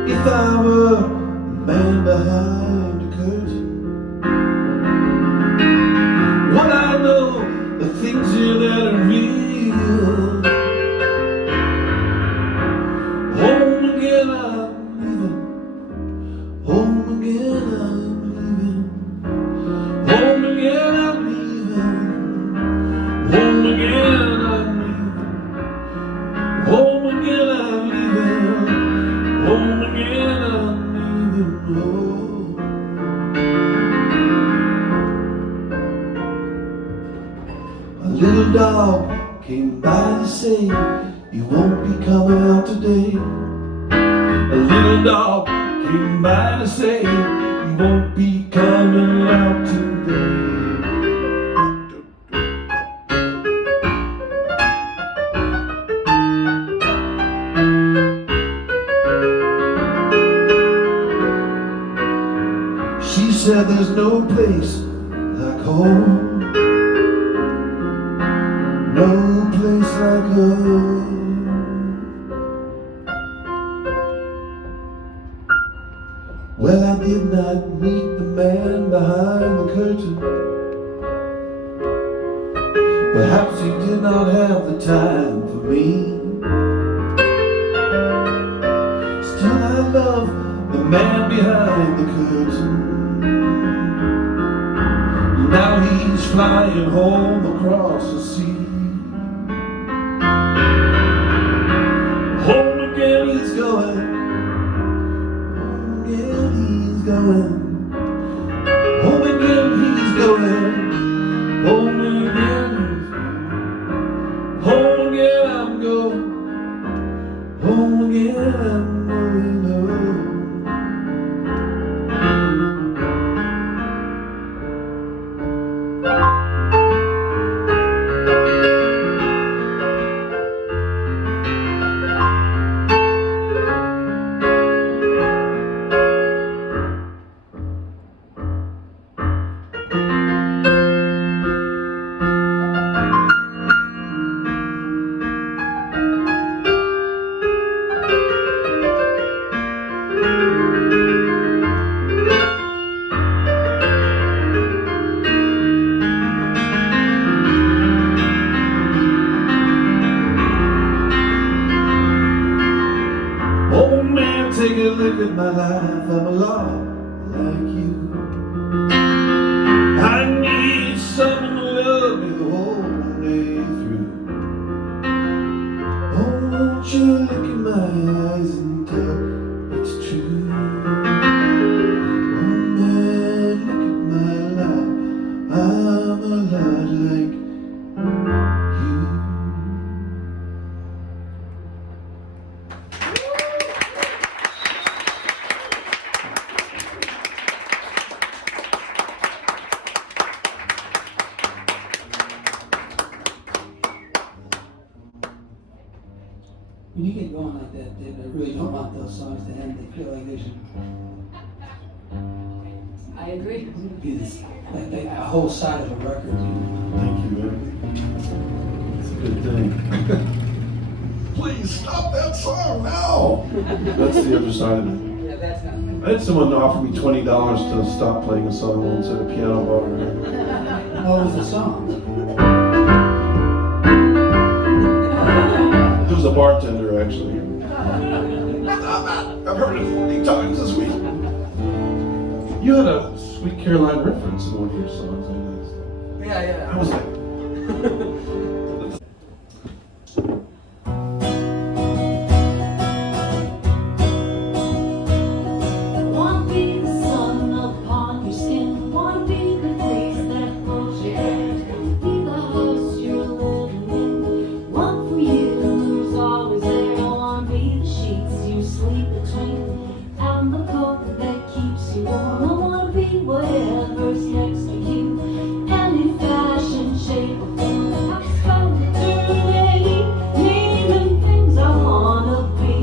If I were a man behind the curtain, would I know the things here that are real? Home again I'm leaving. Home again I'm leaving. Home again I'm leaving. Home again I'm leaving. Home again I'm leaving. Home again I'm leaving home. A little dog came by to say, you won't be coming out today. A little dog came by to say, you won't be coming out today. She said there's no place like home, no place like home. Well, I did not meet the man behind the curtain. Perhaps he did not have the time for me. Still, I love the man behind the curtain. Now he's flying home across the sea. Home again he's going. Home again he's going. Home again he's going. Home again. Home again I'm going. Home again I'm going home. Old man, take a look at my life. I'm a lot like you. I need someone to love me the whole day through. Oh, won't you look in my eyes and tell it's true? Oh man, look at my life. I'm a lot like you. When you get going like that, they really don't want those songs to end. They feel like they should I agree. be this, like a whole side of a record. You know? Thank you, man. It's a good thing. Please stop that song now. That's the other side of it. Yeah, that's not. I had someone offer me $20 to stop playing a song once at a piano bar. What was the song? It was a bartender, actually. Stop it! I've heard it 40 times this week. You had a Sweet Caroline reference in one of your songs. Yeah. I was like, Wanna be the sun upon your skin. Wanna be the breeze that blows your hair. Be the house you're living in. One for you who's always there. I wanna be the sheets you sleep between and the coat that keeps you warm. I wanna be whatever's next to you. Any fashion, shape, or form. I've spent eternity naming things I wanna be.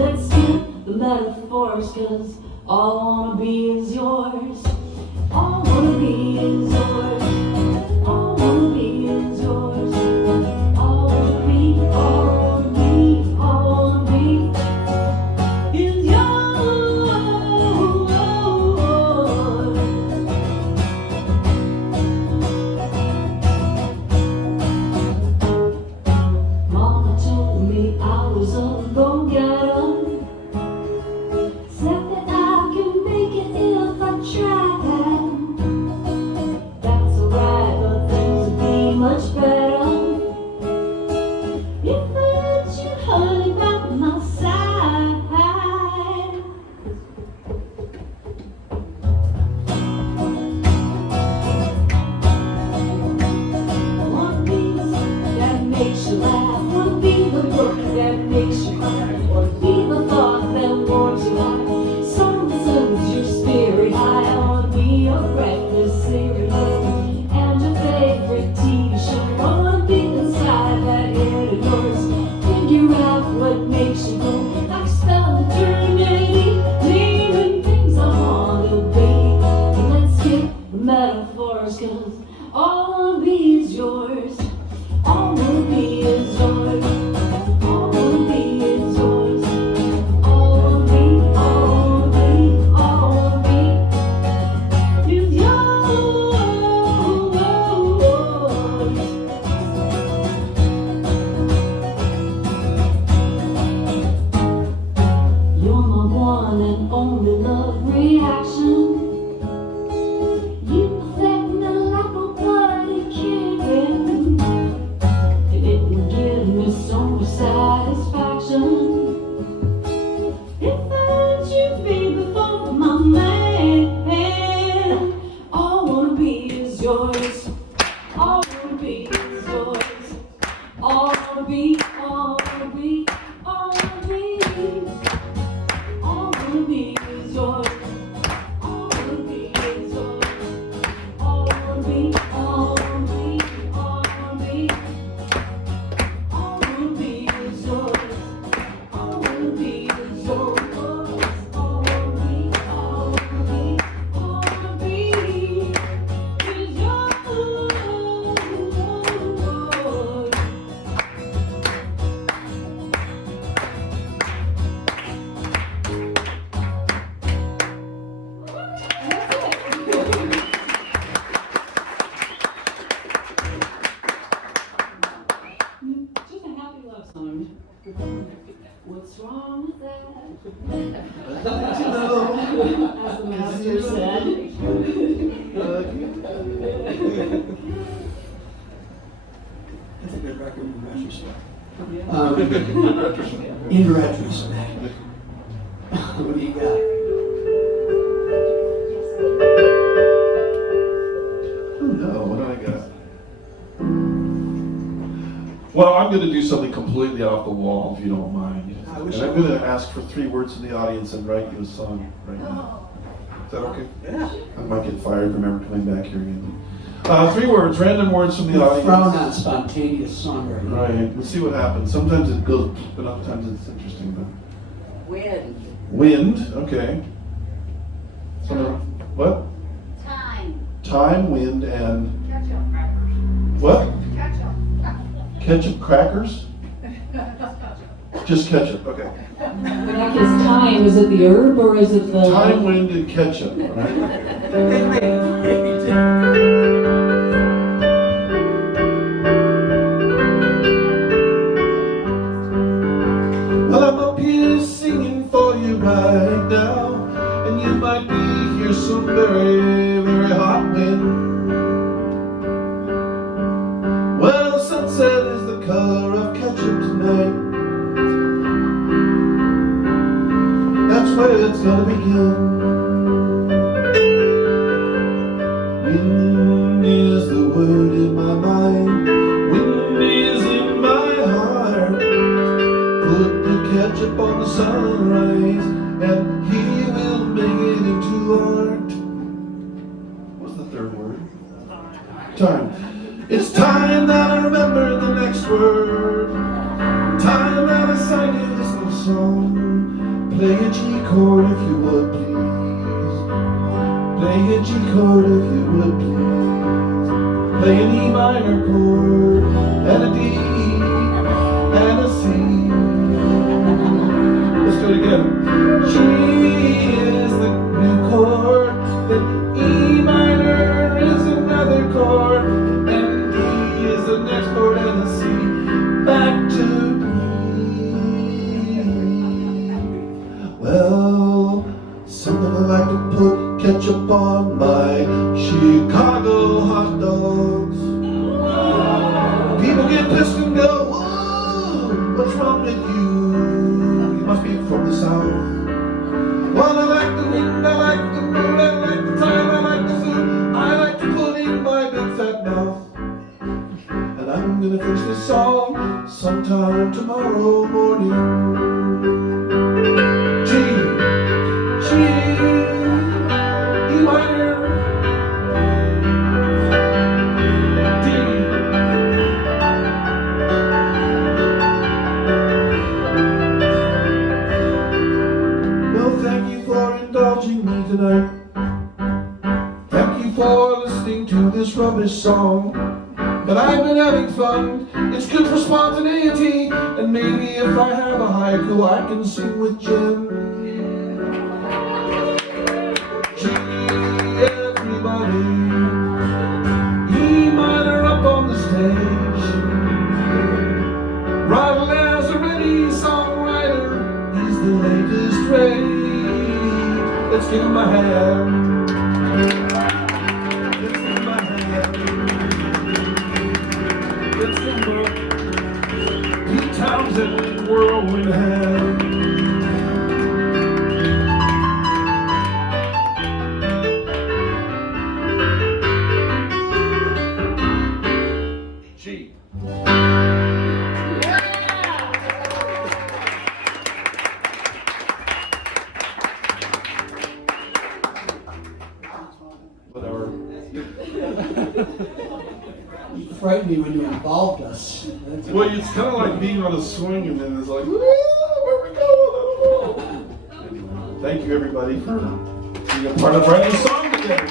Let's skip the metaphors, 'cause all I wanna be is yours. All I wanna be is yours. All I wanna be is yours. All I wanna be, all I wanna be, all I wanna be is yours. Mama told me I was a go-getter. Said that I can make it if I try. That's alright. only love reaction. You affect me like nobody can. It would give me so much satisfaction if I let you be before my man. All I wanna be is yours. All I wanna be is yours. All I wanna be, all I wanna be, all I wanna be. All I wanna be is yours. All I wanna be is yours. All I wanna be, all I wanna be, all I wanna be. All I wanna be is yours. All I wanna be is yours. All I wanna be, all I wanna be, all I wanna be is yours. Just a happy love song. What's wrong with that? As the master said. That's a good record in retrospect. In retrospect. What do you got? Oh no, what do I got? Well, I'm going to do something completely off the wall, if you don't mind. I wish And I I'm going would. to ask for 3 words from the audience and write you a song right now. Is that okay? Yeah. I might get fired from ever coming back here again. 3 words, random words from the audience. Frown on spontaneous songwriting. Right, let's see what happens. Sometimes it goes, but other times it's interesting. Wind. Wind, okay. What? Time. Time, wind, and Ketchup crackers. what? Ketchup. Ketchup crackers? Just ketchup, okay. Like his time, is it the herb or is it the? Time, wind, and ketchup, right? Well, I'm up here singing for you right now, and you might be here some very, very hot wind. Well, sunset is the color of ketchup tonight. That's where it's gonna begin. Wind is the word in my mind. Wind is in my heart. Put the ketchup on the sunrise, and he will make it into art. What's the 3rd word? Time. It's time that I remember the next word. Time that I sang you this little song. Play a G chord if you would, please. Play a G chord if you would, please. Play an E minor chord and a D and a C. Let's do it again. G is the new chord, then E minor is another chord, and D is the next chord, and the C back to D. Well, something I like to put ketchup on my Chicago hot dogs. People get pissed and go, whoa, what's wrong with you? You must be from the South. Well, I like the wind, I like the mood, I like the time, I like the food, I like to put in my big fat mouth. And I'm gonna finish this song sometime tomorrow morning. G, E minor, D. Well, thank you for indulging me tonight. Thank you for listening to this rubbish song. But I've been having fun. It's good for spontaneity. And maybe if I have a haiku, I can sing with Jim. G, everybody. E minor up on the stage. Right, Lazeretti, songwriter. He's the latest rage. Let's give him a hand. Let's give him a hand. Let's give him a Pete Townsend whirlwind hand. G. Whatever. You frightened me when you involved us. That's Well, it's kind of like being on a swing and then it's like, where we going? Anyway, thank you everybody for being a part of writing a song together.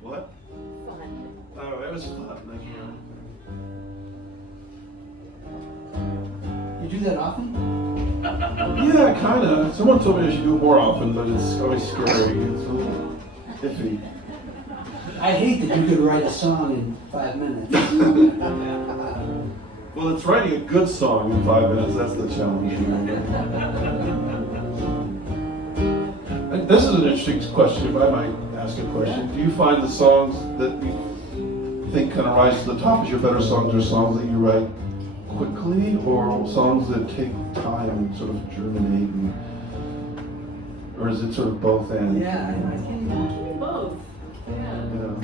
What? Oh, that was fun. Thank you. You do that often? Yeah, kind of. Someone told me I should do it more often, but it's always scary. It's a little iffy. I hate that you could write a song in 5 minutes. Well, it's writing a good song in 5 minutes. That's the challenge. This is an interesting question, if I might ask a question. Do you find the songs that you think kind of rise to the top as your better songs are songs that you write quickly, or songs that take time and sort of germinate, or is it sort of both ends? Yeah, I can. Both. Yeah. Yeah.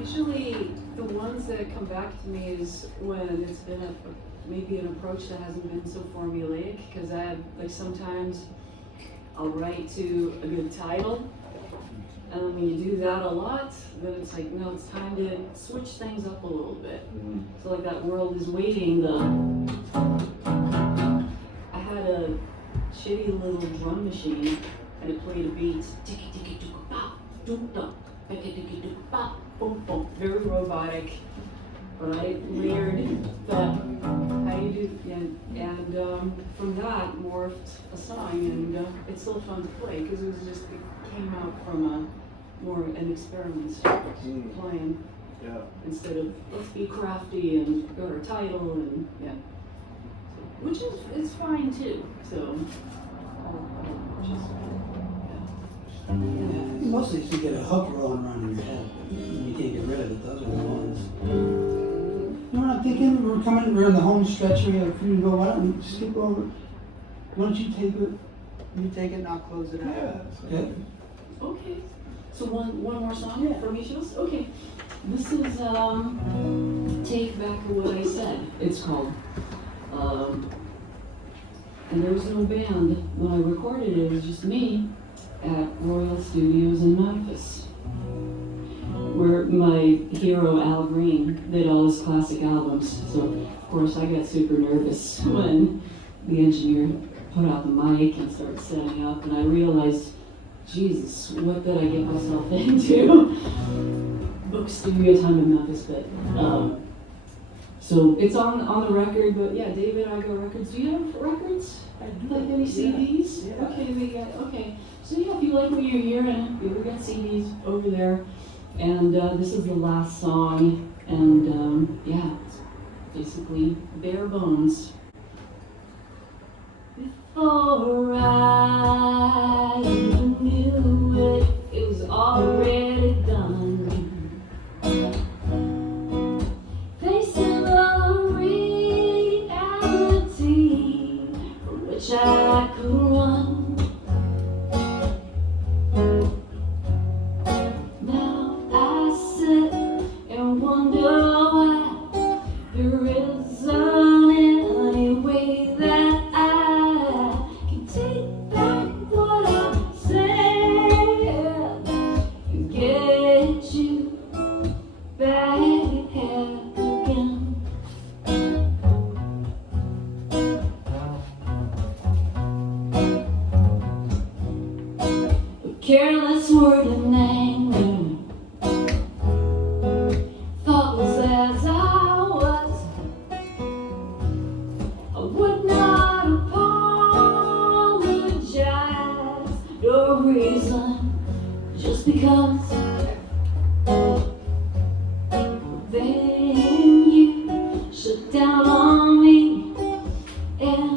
Usually the ones that come back to me is when it's been maybe an approach that hasn't been so formulaic, because I have, like, sometimes I'll write to a good title, and when you do that a lot, then it's like, no, it's time to switch things up a little bit. So like that World is Waiting, I had a shitty little drum machine, and it played a beat, very robotic, but I layered that, how do you do, and from that morphed a song, and it's still fun to play, because it came out from more an experiment playing, instead of let's be crafty and go to our title, and which is it's fine too, so just, Mostly to get a hook rolling around in your head. You can't get rid of it. Those are the ones. You know what I'm thinking? We're in the home stretch. We have a few to go. Why don't we skip over? Why don't you take it? You take it and I'll close it out. Yeah. Okay. okay. So one more song from each of us? Okay. This is Take Back What I Said, it's called. And there was no band. When I recorded it, it was just me at Royal Studios in Memphis, where my hero Al Green did all his classic albums. So of course I got super nervous when the engineer put out the mic and started setting up, and I realized, Jesus, what did I get myself into? Book studio time in Memphis, but so it's on the record. But yeah, David Igo Records. Do you have records? Like any CDs? Yeah. Okay, we got okay. So yeah, if you like what you're hearing, we got CDs over there, and this is the last song, and yeah, it's basically bare bones. Before I even knew it, it was already done. Facing a reality from which I could run. Now I sit and wonder why there isn't any way that I can take back what I said and get you back again. Careless word and anger, thoughtless as I was, I would not apologize, no reason, just because. Then you shut down on me, and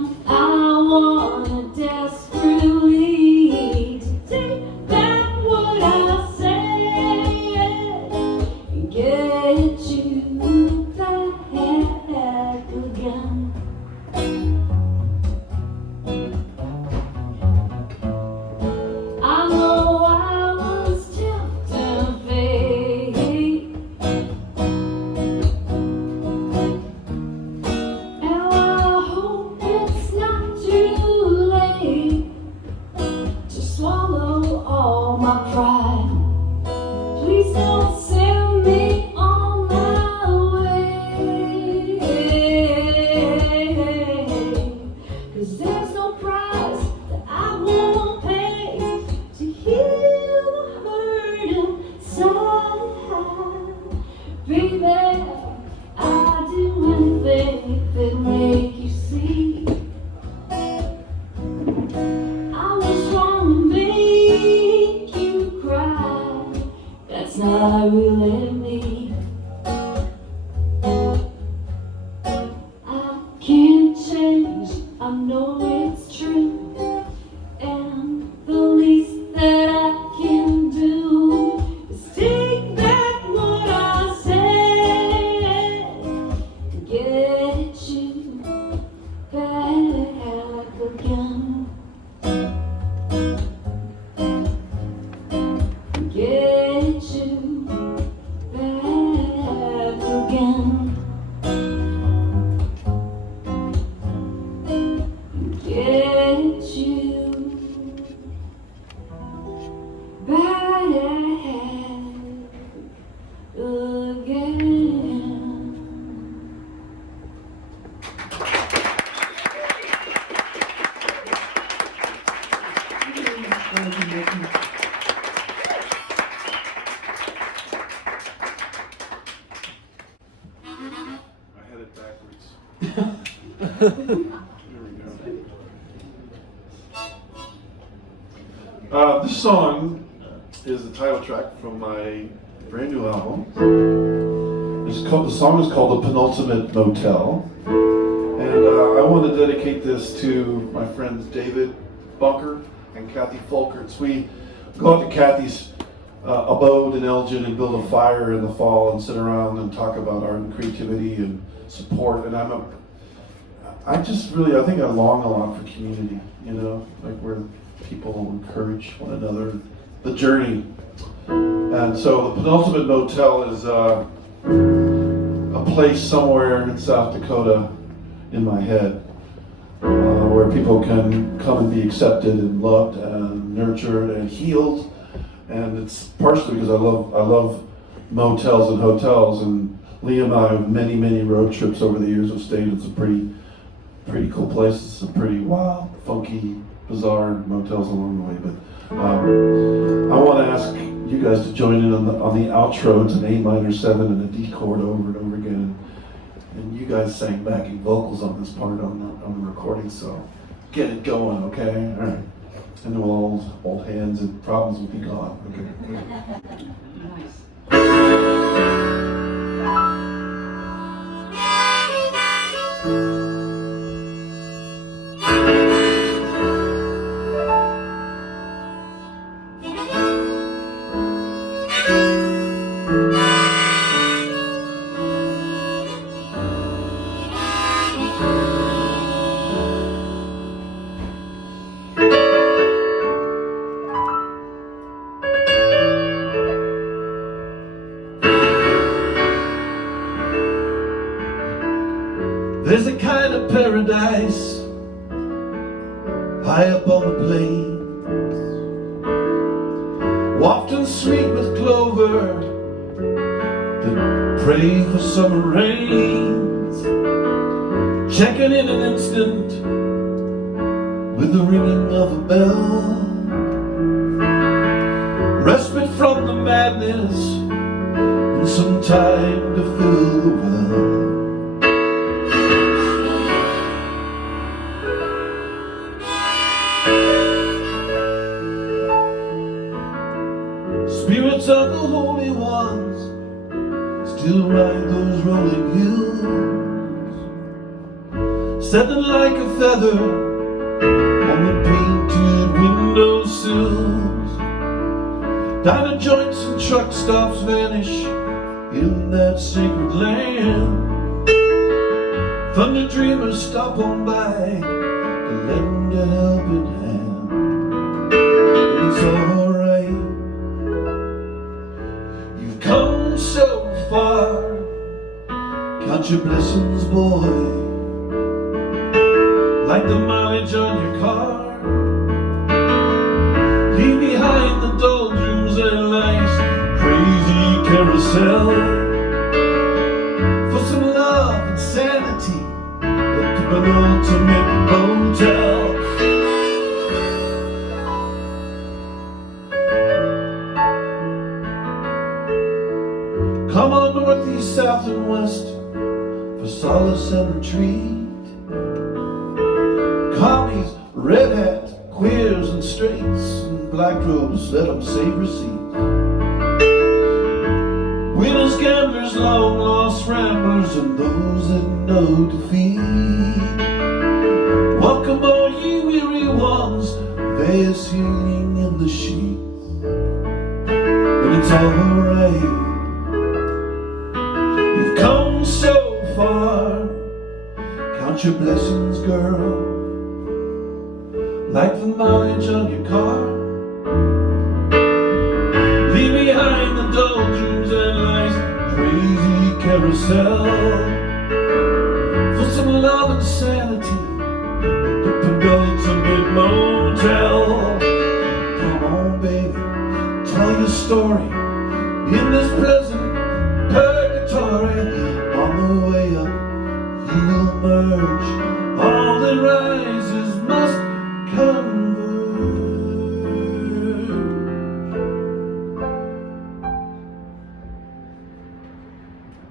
This song is the title track from my brand new album. The song is called The Penultimate Motel. And I want to dedicate this to my friends David Bunker and Kathy Folkerts. We go out to Kathy's abode in Elgin and build a fire in the fall and sit around and talk about art and creativity and support. And I think I long a lot for community, like where people encourage one another, the journey. And so the Penultimate Motel is a place somewhere in South Dakota in my head where people can come and be accepted and loved and nurtured and healed. And it's partially because I love motels and hotels, and Leah and I have many road trips over the years have stayed in some pretty cool places, some pretty wild, funky, bizarre motels along the way. But I want to ask you guys to join in on the outro. It's an A minor 7 and a D chord over and over again. And you guys sang backing vocals on this part on the recording, so get it going, okay? All right. And then we'll all hold hands and problems will be gone. Okay. There's a kind of paradise high up on the plains, wafting sweet with clover that pray for summer rains, checking in an instant with the ringing of a bell, respite from the madness and some time to fill the well. Spirits of the holy ones still ride those rolling hills, settling like a feather on the painted windowsills. Diner joints and truck stops vanish in that sacred land. Thunder dreamers stop on by to lend a helping hand. And it's alright, you've come so far. Count your blessings, boy, like the mileage on your car. Leave behind the doldrums and life's crazy carousel for some love and sanity at the Penultimate Motel. Come on north, east, south, and west for solace and retreat. Commies, red hats, queers and straights, and black robes, let them save receipts. Winners, gamblers, long lost ramblers, and those that know defeat. Welcome all ye weary ones, there's healing in the sheets. But it's alright, you've come so far. Count your blessings, girl, like the mileage on your car. Leave behind the doldrums and life's crazy carousel for some love and sanity at the Penultimate Motel. Come on, baby, tell your story in this pleasant purgatory. On the way up, you'll merge. All that rises must converge.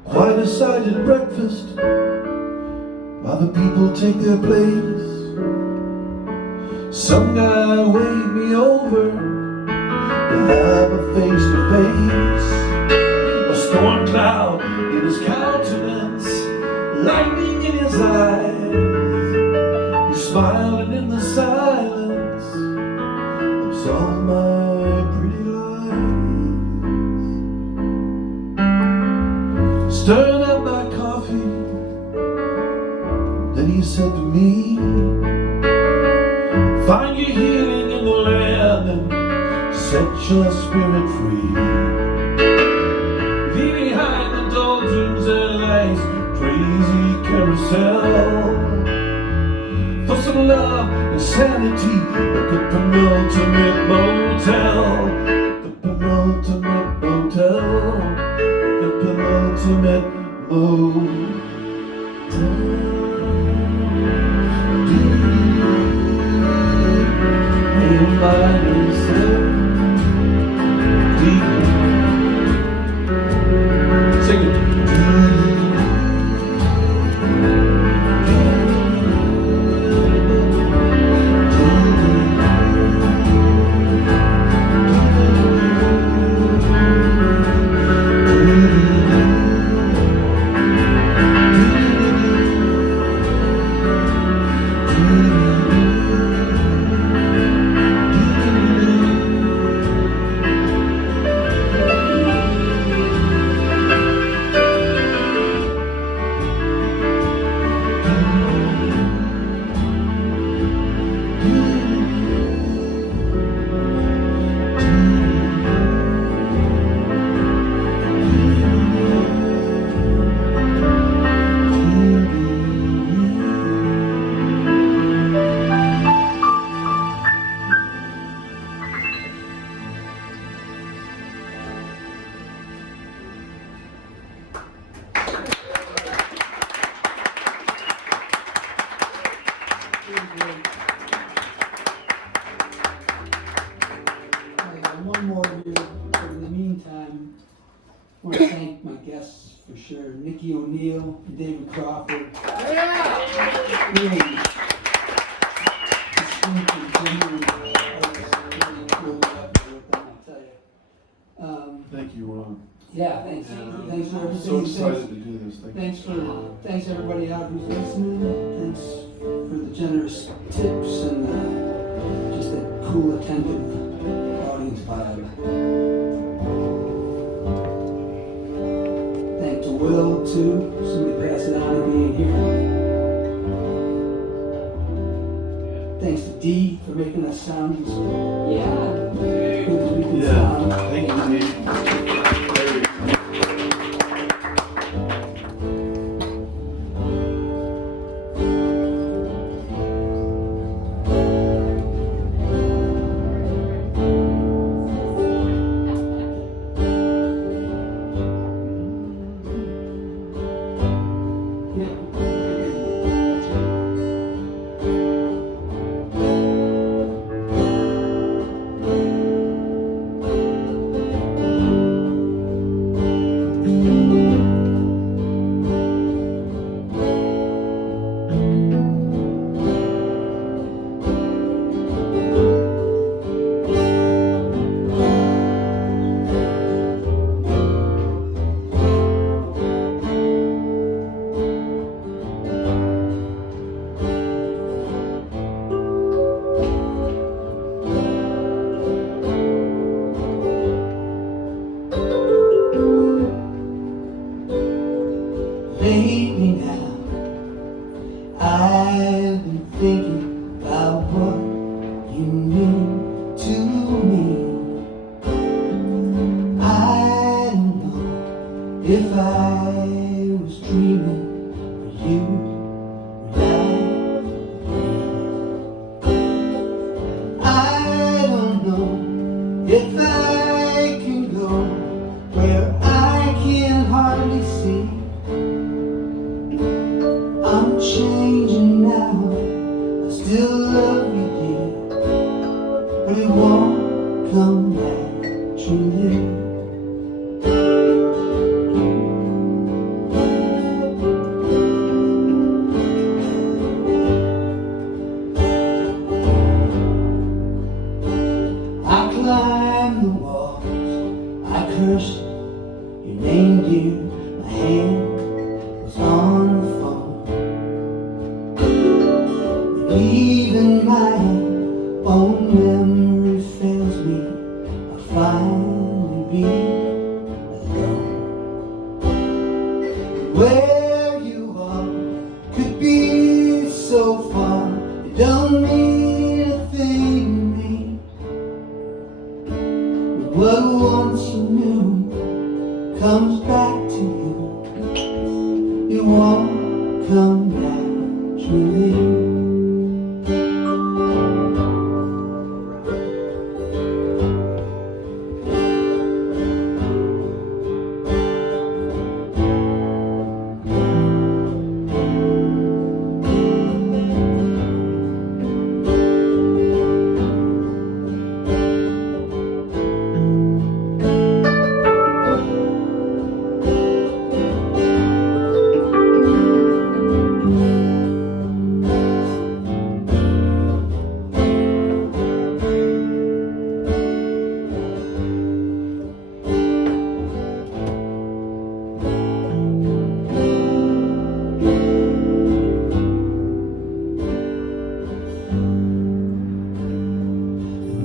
Quite a sighted breakfast by the beach people take their place. Some guy waved me over to have a face-to-face. A storm cloud in his countenance, lightning in his eyes. He smiled and in the silence absolved my pretty lies. Stirred up my coffee, then he said to me, find your healing in the land and set your spirit free. Leave behind the doldrums and life's crazy carousel for some love and sanity at the penultimate motel. The penultimate motel. The penultimate motel. By yourself, deep. Sing it. One more here, but in the meantime, I want to thank my guests for sure, Nikki O'Neill, David Crawford. Really, sweet and genuine artists, really pulled me up with them, I'll tell you. Thank you, Ron. Yeah, thanks. Thanks for everything. So excited to do this. Thanks everybody out who's listening. Thanks for the generous tips and just that cool, attentive audience vibe. Thank to Will too. Somebody pass it on if he ain't here. Thanks to Dee for making us sound as Yeah. good as we can Yeah, sound. thank you, Dave. Lately now, I've been thinking about what you mean to me. I don't know if I was dreaming or you were I don't know if I can go where I can hardly see. I'm changing now, I still love you, dear, but it won't come naturally. Even my own memory fails me. I finally be alone. Where you are could be so far. It don't mean a thing to me. What once you knew comes back to you. It won't come naturally.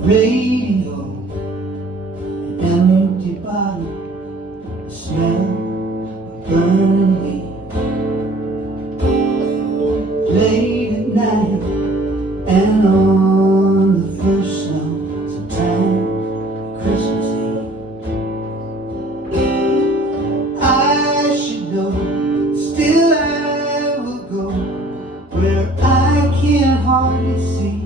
Radio, an empty bottle, the smell of burning leaves. Late at night and on the first snow, sometimes Christmas Eve. I should know, still I will go where I can't hardly see.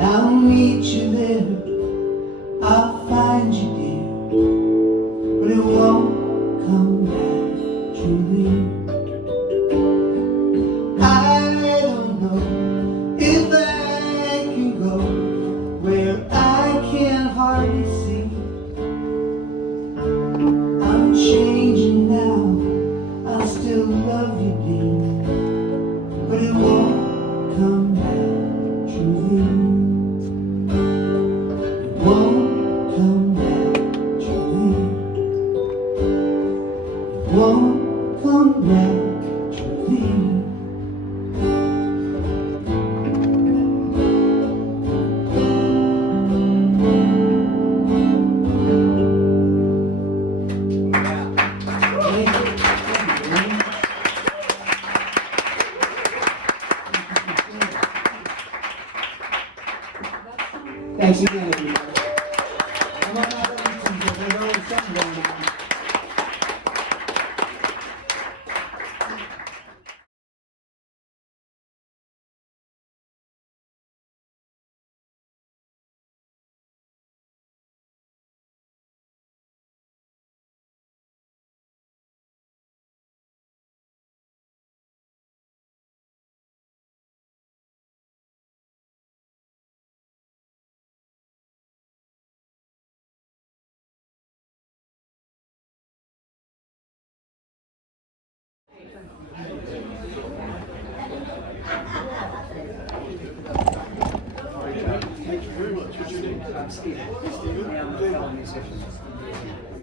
I'll meet you there, I'll find you dear, but it won't come naturally. I don't know if I can go where I can't hardly see. I'm changing now, I still love you dear, but it won't come naturally. Won't come naturally. Won't come naturally. Thanks again, everybody. I'm on my own because there's always something going on. Thank you very much. What's your name? I'm Steve. Steve. I'm a fellow musician.